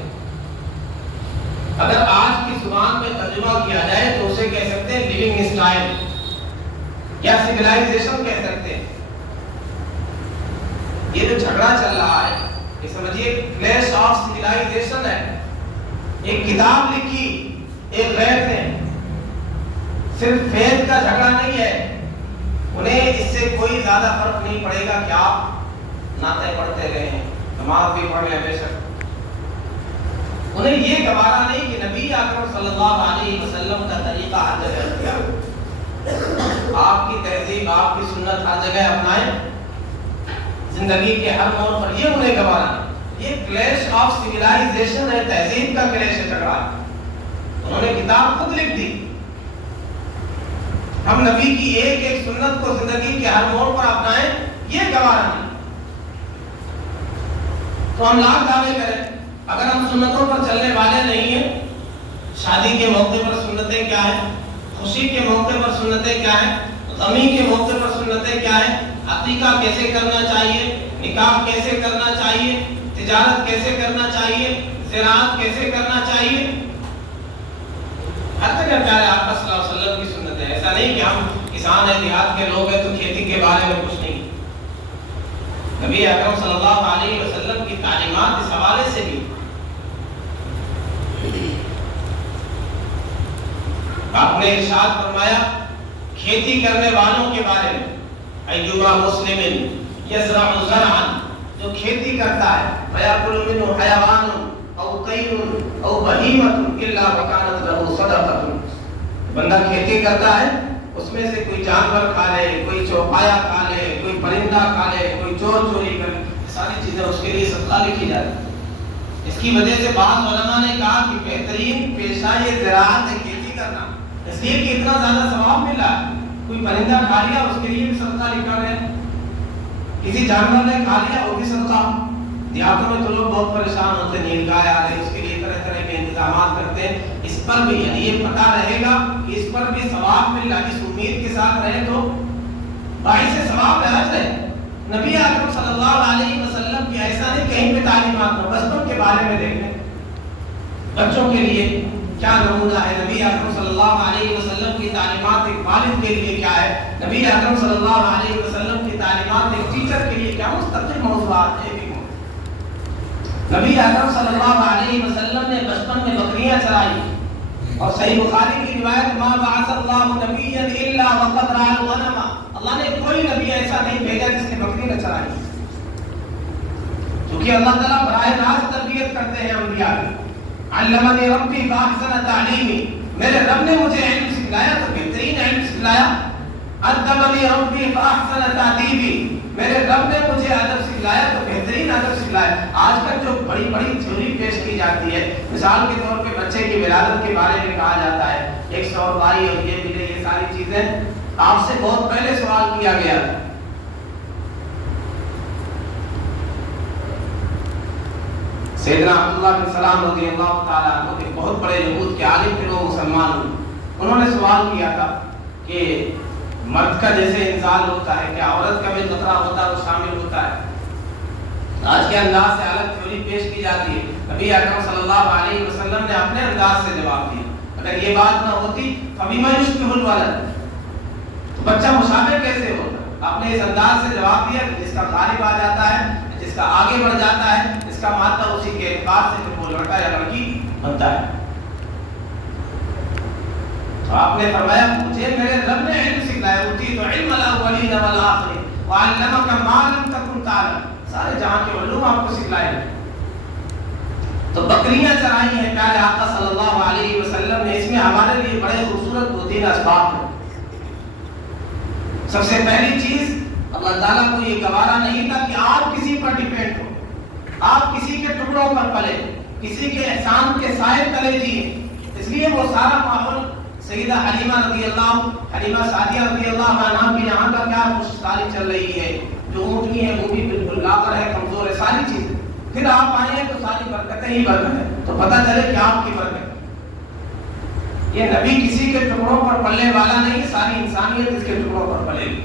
اگر آج کی زبان میں ترجمہ کیا جائے تو اسے کہہ سکتے ہیں لیونگ اسٹائل یا سویلائزیشن کہہ سکتے ہیں. یہ جو جھگڑا چل رہا ہے یہ سمجھیے کلیش آف سویلائزیشن ہے. ایک کتاب لکھی ایک غیر نے، صرف فیض کا جھگڑا نہیں ہے. انہیں اس سے کوئی زیادہ فرق نہیں پڑے گا کہ آپ نعتیں پڑھتے رہیں، نماز بھی پڑھ لیں بے شک. انہیں یہ گوارا نہیں کہ نبی اکرم صلی اللہ علیہ وسلم کا طریقہ ہر جگہ اختیار، آپ کی تہذیب آپ کی سنت ہر جگہ اپنائیں زندگی کے ہر موڑ پر. یہ انہیں گوارا نہیں. یہ کلیش آف سویلائزیشن ہے، تہذیب کا کلیش ہے، جھگڑا. انہوں نے کتاب خود لکھ دی. ہم نبی کی ایک ایک سنت کو زندگی کے ہر موڑ پر اپنائیں، یہ گوارا نہیں. تو ہم لاکھ دعوے کریں، اگر ہم سنتوں پر چلنے والے نہیں ہیں. شادی کے موقع پر سنتیں کیا ہیں، خوشی کے موقع پر سنتیں کیا ہیں، غمی کے موقع پر سنتیں کیا ہیں، عقیقہ کیسے کرنا چاہیے، نکاح کیسے کرنا چاہیے، تجارت کیسے کرنا چاہیے، زراعت کیسے کرنا چاہیے. ہر جگہ پیارے آقا صلی اللہ علیہ وسلم کی سنت ہے. ایسا نہیں کہ ہم کسان ہیں، دیہات کے لوگ ہیں تو کھیتی کے بارے میں کچھ نہیں. نبی اکرم صلی اللہ علیہ وسلم کی تعلیمات اس حوالے سے بھی. آپ نے ارشاد فرمایا کھیتی کرنے والوں کے بارے میں، ایوبا مسلم یزرع زرعا، جو کھیتی کرتا ہے، فیاکل منہ حیوان او طیر او بہیمۃ الا وکانت لہ صدقۃ. بندہ کھیتی کرتا ہے، اس میں سے کوئی جانور کھا لے، کوئی چوپایا کھا لے، کوئی پرندہ کھا لے، کوئی چور چوری کرے، ساری چیزیں اس کے لیے صدقہ لکھی جاتی ہے. اس کی وجہ سے بعض علماء نے کہا کہ بہترین پیشہ یہ زراعت ہے، کھیتی کرنا، اس لیے کہ اتنا زیادہ ثواب مل رہا ہے. کوئی پرندہ کھا لیا اس کے لیے بھی صدقہ لکھا گیا، کسی جانور نے کھا لیا وہ بھی صدقہ. دیہاتوں میں تو لوگ بہت پریشان ہوتے ہیں، نیل گائے آ رہی، اس کے لیے طرح طرح کے انتظامات کرتے ہیں. اس پر بھی یعنی یہ پتہ رہے گا کہ اس پر بھی ثواب مل رہا ہے. اس امید کے ساتھ رہے تو باعث ثواب ہے، اجر ہے. نبی اکرم صلی اللہ علیہ وسلم کی ایسا نہیں کہیں پہ تعلیمات ہو. بچپن کے بارے میں دیکھیں، بچوں کے لیے کیا نمونہ ہے. نبی اکرم صلی اللہ علیہ وسلم کی تعلیمات ایک والد کے لیے کیا ہے، نبی اکرم صلی اللہ علیہ وسلم کی تعلیمات ایک ٹیچر کے لیے کیا. مستقل موضوعات ہیں. نبی اکرم صلی اللہ علیہ وسلم نے بچپن میں بکریاں چرائی، اور صحیح بخاری کی روایت ما بعث اللہ نبیا الا وقد رعى الغنم، اللہ نے کوئی نبی ایسا نہیں بھیجا جس نے بکری نہ چرائی. کیونکہ اللہ تعالیٰ براہ راست تربیت کرتے ہیں انبیاء کی. علمنی ربی فاحسن تعلیمی، میرے رب نے مجھے علم سکھلایا تو بہترین علم سکھلایا. ادبنی ربی فاحسن تادیبی، میرے رب نے مجھے ادب سکھلایا تو بہترین ادب سکھلایا. آج کل جو بڑی بڑی تھیوری پیش کی جاتی ہے، مثال کے طور پہ بچے کی ولادت کے بارے میں کہا جاتا ہے 100 بھائی اور یہ ملے، یہ ساری چیزیں آپ سے بہت پہلے سوال کیا گیا تھا. سیدنا عبداللہ بن سلام رضی اللہ تعالیٰ عنہ کے بہت بڑے یہود کے عالم تھے، وہ مسلمان ہوئے. انہوں نے سوال کیا تھا کہ مرد کا جیسے انزال ہوتا ہے کیا عورت کا بھی خطرہ ہوتا ہے، وہ شامل ہوتا ہے. آج کے انداز سے الگ تھیوری پیش کی جاتی ہے. نبی اکرم صلی اللہ علیہ وسلم نے اپنے انداز سے جواب دیا. اگر یہ بات نہ ہوتی فَبِمَا يُشْبِهُ الْوَلَدُ، تو بچہ مشابہ کیسے ہوتا. آپ نے اس انداز سے جواب دیا کہ جس کا غالب آ جاتا ہے، جس کا آگے بڑھ جاتا ہے، جس کا مادہ اسی کے اعتبار سے پھر وہ لڑکا یا لڑکی بنتا ہے. تو آپ نے فرمایا مجھے میرے رب نے علم سکھلایا، اوتیت علم الاولین والآخرین وعلمک ما لم تکن تعلم، سارے جہاں کے علوم آپ کو سکھلائے. تو بکریاں چرائی ہیں پیارے آقا صلی اللہ علیہ وسلم نے. اس میں ہمارے لیے بڑے خوبصورت 2-3 اسباب ہیں. سب سے پہلی چیز، اللہ تعالیٰ کو یہ گوارا نہیں تھا کہ آپ کسی پر ڈیپینڈ ہو، آپ کسی کے ٹکڑوں پر پلے، کسی کے احسان کے سائے تلے جیے. اس لیے وہ سارا ماحول سیدہ حلیمہ سعدیہ رضی اللہ عنہا کی یہاں کا کیا خوشحالی چل رہی ہے، جو اونٹنی ہے وہ بھی بالکل لاغر ہے، کمزور ہے، ساری چیزیں. پھر آپ آئے ہیں تو ساری برکتیں ہی برکت ہے، تو پتہ چلے کہ آپ کی برکت. یہ نبی کسی کے ٹکڑوں پر پلنے والا نہیں، ساری انسانیت اس کے ٹکڑوں پر پلے گی.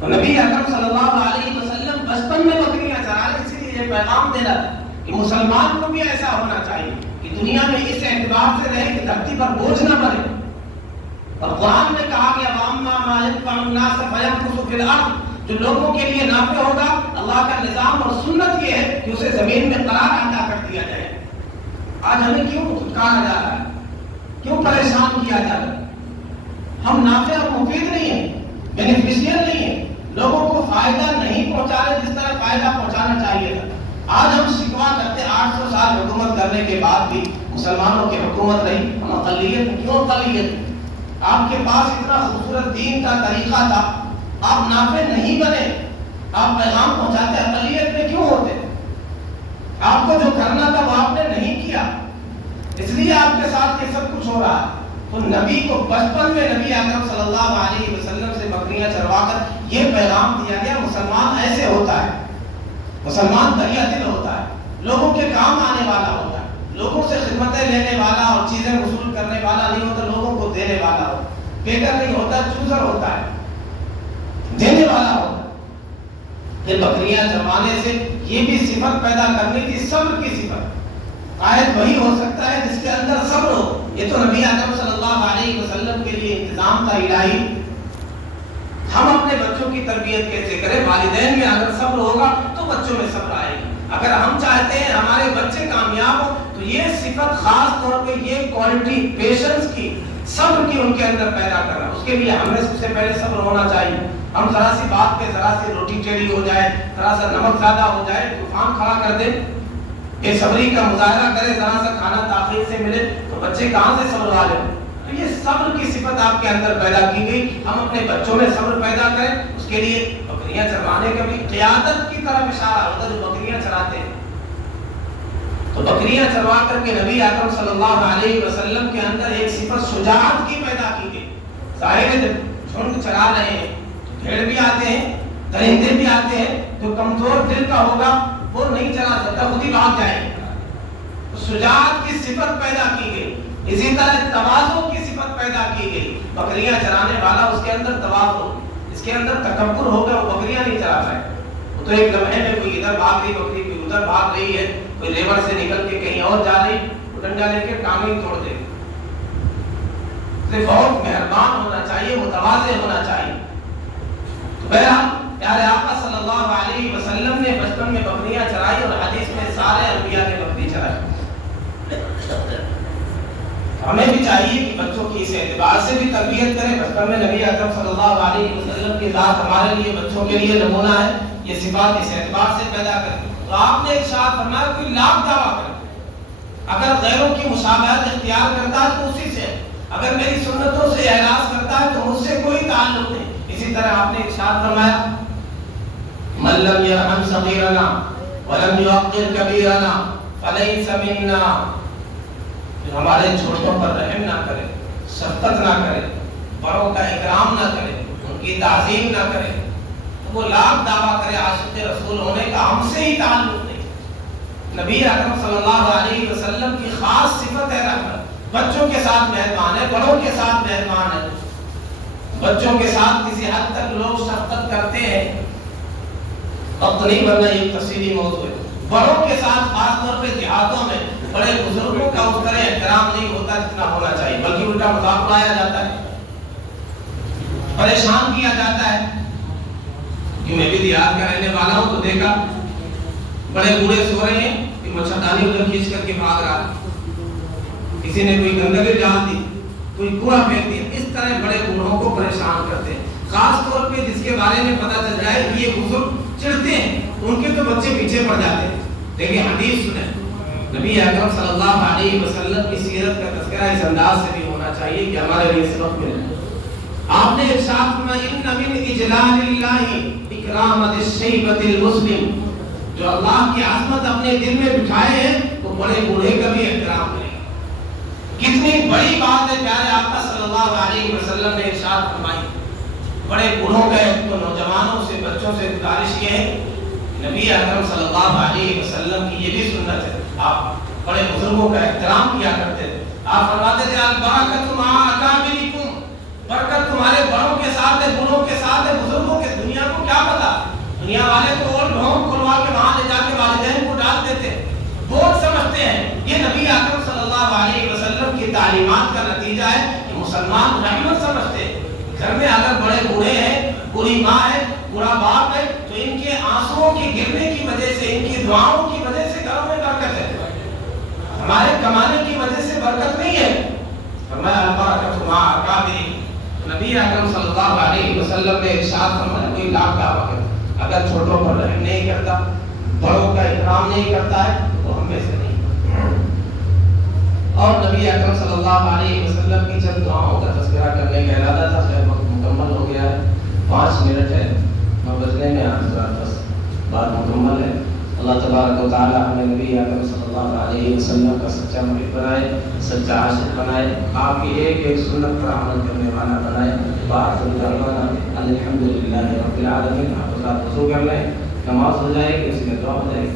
تو نبی اکرم صلی اللہ علیہ وسلم بچپن میں بکریاں چرا رہے، اسی لیے یہ پیغام دے رہا ہے کہ مسلمان کو بھی ایسا ہونا چاہیے کہ دنیا میں اس اعتبار سے رہے کہ دھرتی پر بوجھ نہ بنے. اور قرآن نے کہا کہ وَأَمَّا مَا يَنفَعُ النَّاسَ فَيَمْكُثُ فِي الْأَرْضِ، جو لوگوں کے لیے نافع ہوگا، اللہ کا نظام اور سنت یہ ہے کہ اسے زمین میں قرار عطا کر دیا جائے. آج ہمیں کیوں دھتکارا جا رہا ہے، کیوں پریشان کیا جا رہا ہے؟ ہم نافع اور مفید نہیں ہیں، بینیفیشیل نہیں ہیں، لوگوں کو فائدہ نہیں پہنچا رہے جس طرح فائدہ پہنچانا چاہیے تھا. آج ہم شکوا کرتے 800 سال حکومت کرنے کے بعد بھی مسلمانوں کی حکومت رہی، ہم اقلیت. کیوں اقلیت؟ آپ کے پاس اتنا خوبصورت دین کا طریقہ تھا، آپ نافع نہیں بنے، آپ پیغام پہنچاتے، اقلیت میں کیوں ہوتے؟ آپ کو جو کرنا تھا وہ آپ نے نہیں کیا، اس لیے آپ کے ساتھ یہ سب کچھ ہو رہا ہے. تو نبی کو بچپن میں نبی اکرم صلی اللہ علیہ وسلم سے بکریاں چروا کر یہ پیغام دیا گیا مسلمان ایسے ہوتا ہے، مسلمان دریا دل ہوتا ہے، لوگوں کے کام آنے والا ہوتا ہے، لوگوں سے خدمتیں لینے والا اور چیزیں وصول کرنے والا نہیں ہوتا، لوگوں کو دینے والا ہوتا ہے، پیگر نہیں ہوتا، چوزر ہوتا ہے، دینے والا ہوتا ہے. پھر بکریاں چروانے سے یہ بھی صفت پیدا کرنی تھی، صبر کی صفت. آیت وہی ہو سکتا ہے جس کے اندر صبر ہو. یہ تو نبی اکرم صلی اللہ علیہ وسلم کے لیے انتظام تھا الہی. ہم اپنے بچوں کی تربیت کیسے کریں؟ والدین میں اگر صبر ہوگا تو بچوں میں صبر آئے گی. اگر ہم چاہتے ہیں ہمارے بچے کامیاب ہو تو یہ صفت خاص طور پہ یہ کوالٹی پیشنس کی، صبر کی ان کے اندر پیدا کرنا. اس کے لیے ہمیں سب سے پہلے صبر ہونا چاہیے. ہم ذرا سی بات پہ ذرا سی روٹی ٹیڑھی ہو جائے، ذرا سا نمک زیادہ ہو جائے، طوفان کھڑا کر دے، بے صبری کا مظاہرہ کرے، ذرا سا کھانا تاخیر سے ملے تو بچے کہاں سے صبر والے ہوں؟ تو یہ صبر کی صفت آپ کے اندر پیدا کی گئی. ہم اپنے بچوں میں صبر پیدا کریں. اس کے لیے بکریاں چروانے کا بھی قیادت کی طرف اشارہ ہوتا ہے. جو بکریاں چراتے ہیں تو بکریاں چروا کر کے نبی اکرم صلی اللہ علیہ وسلم کے اندر ایک صفت شجاعت کی پیدا کی گئی. ظاہر ہے جب جھنڈ چرا رہے ہیں بھیڑ بھی آتے ہیں، درندے بھی آتے ہیں، جو کمزور دل کا ہوگا وہ نہیں چلا سکتا، خود ہی بھاگ جائے. شجاعت کی صفت پیدا کی گئی. اسی طرح تواضع کی صفت پیدا کی گئی. بکریاں چرانے والا اس کے اندر تواضع، اس کے اندر تکبر ہوگا، وہ بکریاں نہیں چرا پائے. وہ تو ایک لمحے میں کوئی ادھر بھاگ رہی بکری، کوئی ادھر بھاگ رہی ہے، کوئی لیبر سے نکل کے کہیں اور جا رہی، وہ ڈنڈا لے کے ٹانگیں توڑ دے. بہت مہربان ہونا چاہیے، متواضع ہونا چاہیے. تو بہرحال پیارے آقا صلی اللہ علیہ وسلم نے بچپن میں بکریاں چرائی اور حدیث میں سارے انبیاء نے بکری چرائی. ہمیں بھی چاہیے کہ بچوں کی اس اعتبار سے بھی تربیت کریں. بچپن میں نبی اکرم صلی اللہ علیہ وسلم کی ذات ہمارے لیے بچوں کے لیے نمونہ ہے. یہ صفات اس اعتبار سے پیدا کریں. تو آپ نے ارشاد فرمایا کوئی لاکھ دعویٰ کرے، اگر غیروں کی مشابہت اختیار کرتا ہے تو اسی سے، اگر میری سنتوں سے اعراض کرتا ہے تو مجھ سے کوئی تعلق نہیں. اسی طرح آپ نے ارشاد فرمایا من لم يرحم صغيرنا ولم يوقر كبيرنا فليس منا. جو ہمارے چھوٹوں پر رحم نہ کرے، شفقت نہ کرے، بڑوں کا اکرام نہ کرے، ان کی تعظیم نہ کرے، تو وہ لاکھ دعویٰ کرے عاشق رسول ہونے کا، ہم سے ہی تعلق نہیں. نبی اکرم صلی اللہ علیہ وسلم کی خاص صفت ہے رحمت. بچوں کے ساتھ مہربان ہے، بڑوں کے ساتھ مہربان ہے. بچوں کے ساتھ کسی حد تک لوگ شفقت کرتے ہیں، وقت نہیں ورنہ ایک تفصیلی موضوع ہے. بڑوں کے ساتھ خاص طور پہ دیہاتوں میں بڑے بزرگوں کا اس طرح احترام نہیں ہوتا جتنا ہونا چاہیے، بلکہ الٹا مذاق اڑایا جاتا ہے، پریشان کیا جاتا ہے. کہ میں بھی دیہات کا رہنے والا ہوں تو دیکھا بڑے بوڑھے سو رہے ہیں کہ مچھردانی ادھر کھینچ کر کے بھاگ رہا ہے، کسی نے کوئی گندگی ڈال دی، کوئی کوڑا پھینک دیا. اس طرح بڑے بوڑھوں کو پریشان کرتے ہیں. خاص طور پہ جس کے بارے میں پتہ چل جائے کہ یہ بزرگ چڑھتے ہیں ان کے تو بچے پیچھے پڑ جاتے ہیں. دیکھیں حدیث سنیں، نبی اکرم صلی اللہ علیہ وسلم کی سیرت کا تذکرہ اس انداز سے بھی ہونا چاہیے کہ ہمارے لیے سبق ملے. آپ نے ارشاد فرمایا ان من اجلال اللہ اکرامۃ الشیبۃ المسلم. جو اللہ کی عظمت اپنے دل میں بٹھائے ہیں وہ بڑے بوڑھے کا بھی احترام کرے گا. کتنی بڑی بات ہے پیارے آقا صلی اللہ علیہ وسلم نے ارشاد فرمائی. بڑے بوڑھوں کا تو نوجوانوں سے بچوں سے گزارش یہ ہے نبی اکرم صلی اللہ علیہ وسلم کی یہ بھی سنت ہے. آپ بڑے بزرگوں کا احترام کیا کرتے تھے. آپ فرماتے تھے البرکۃ مع اکابرکم، برکت تمہارے بڑوں کے ساتھ ہے، بوڑھوں کے ساتھ ہے، بزرگوں کے. دنیا کو کیا پتا، دنیا والے تو اور ڈھونگ کھلوا کے وہاں لے جا کے والدین کو ڈال دیتے، بہت سمجھتے ہیں. یہ نبی اکرم صلی اللہ علیہ وسلم کی تعلیمات کا نتیجہ ہے کہ مسلمان رحمت سمجھتے ہیں. گھر میں اگر بڑے بوڑھے ہیں، بوڑھی ماں ہے، بوڑھا باپ ہے، تو ان کے آنسوؤں کے گرنے کی وجہ سے، ان کی دعاؤں کی وجہ سے گھروں میں برکت ہے. ہمارے کمانے کی وجہ سے برکت نہیں ہے. فرمایا البرکۃ مع اکابرکم. نبی اکرم صلی اللہ علیہ وسلم نے ارشاد فرمایا کوئی لاکھ کا وقت اگر چھوٹوں پر رحم نہیں کرتا، بڑوں کا اکرام نہیں کرتا ہے تو ہم میں سے نہیں. اور نبی اکرم صلی اللہ علیہ وسلم کی چند دعاؤں کا تذکرہ کرنے کا ارادہ تھا. خیر وقت مکمل ہو گیا ہے، 5 منٹ ہے، 9 بجنے میں 10 بات مکمل ہے. اللہ تبارک و تعالی ہمیں نبی اکرم صلی اللہ علیہ وسلم کا سچا محب بنائے، سچا عاشق بنائے، آپ کی ایک ایک سنت پر عمل کرنے والا بنائے. بات الحمدللہ رب العالمین. آپ وضو کر لیں، نماز ہو جائے گی، اس میں دعا ہو جائے گی.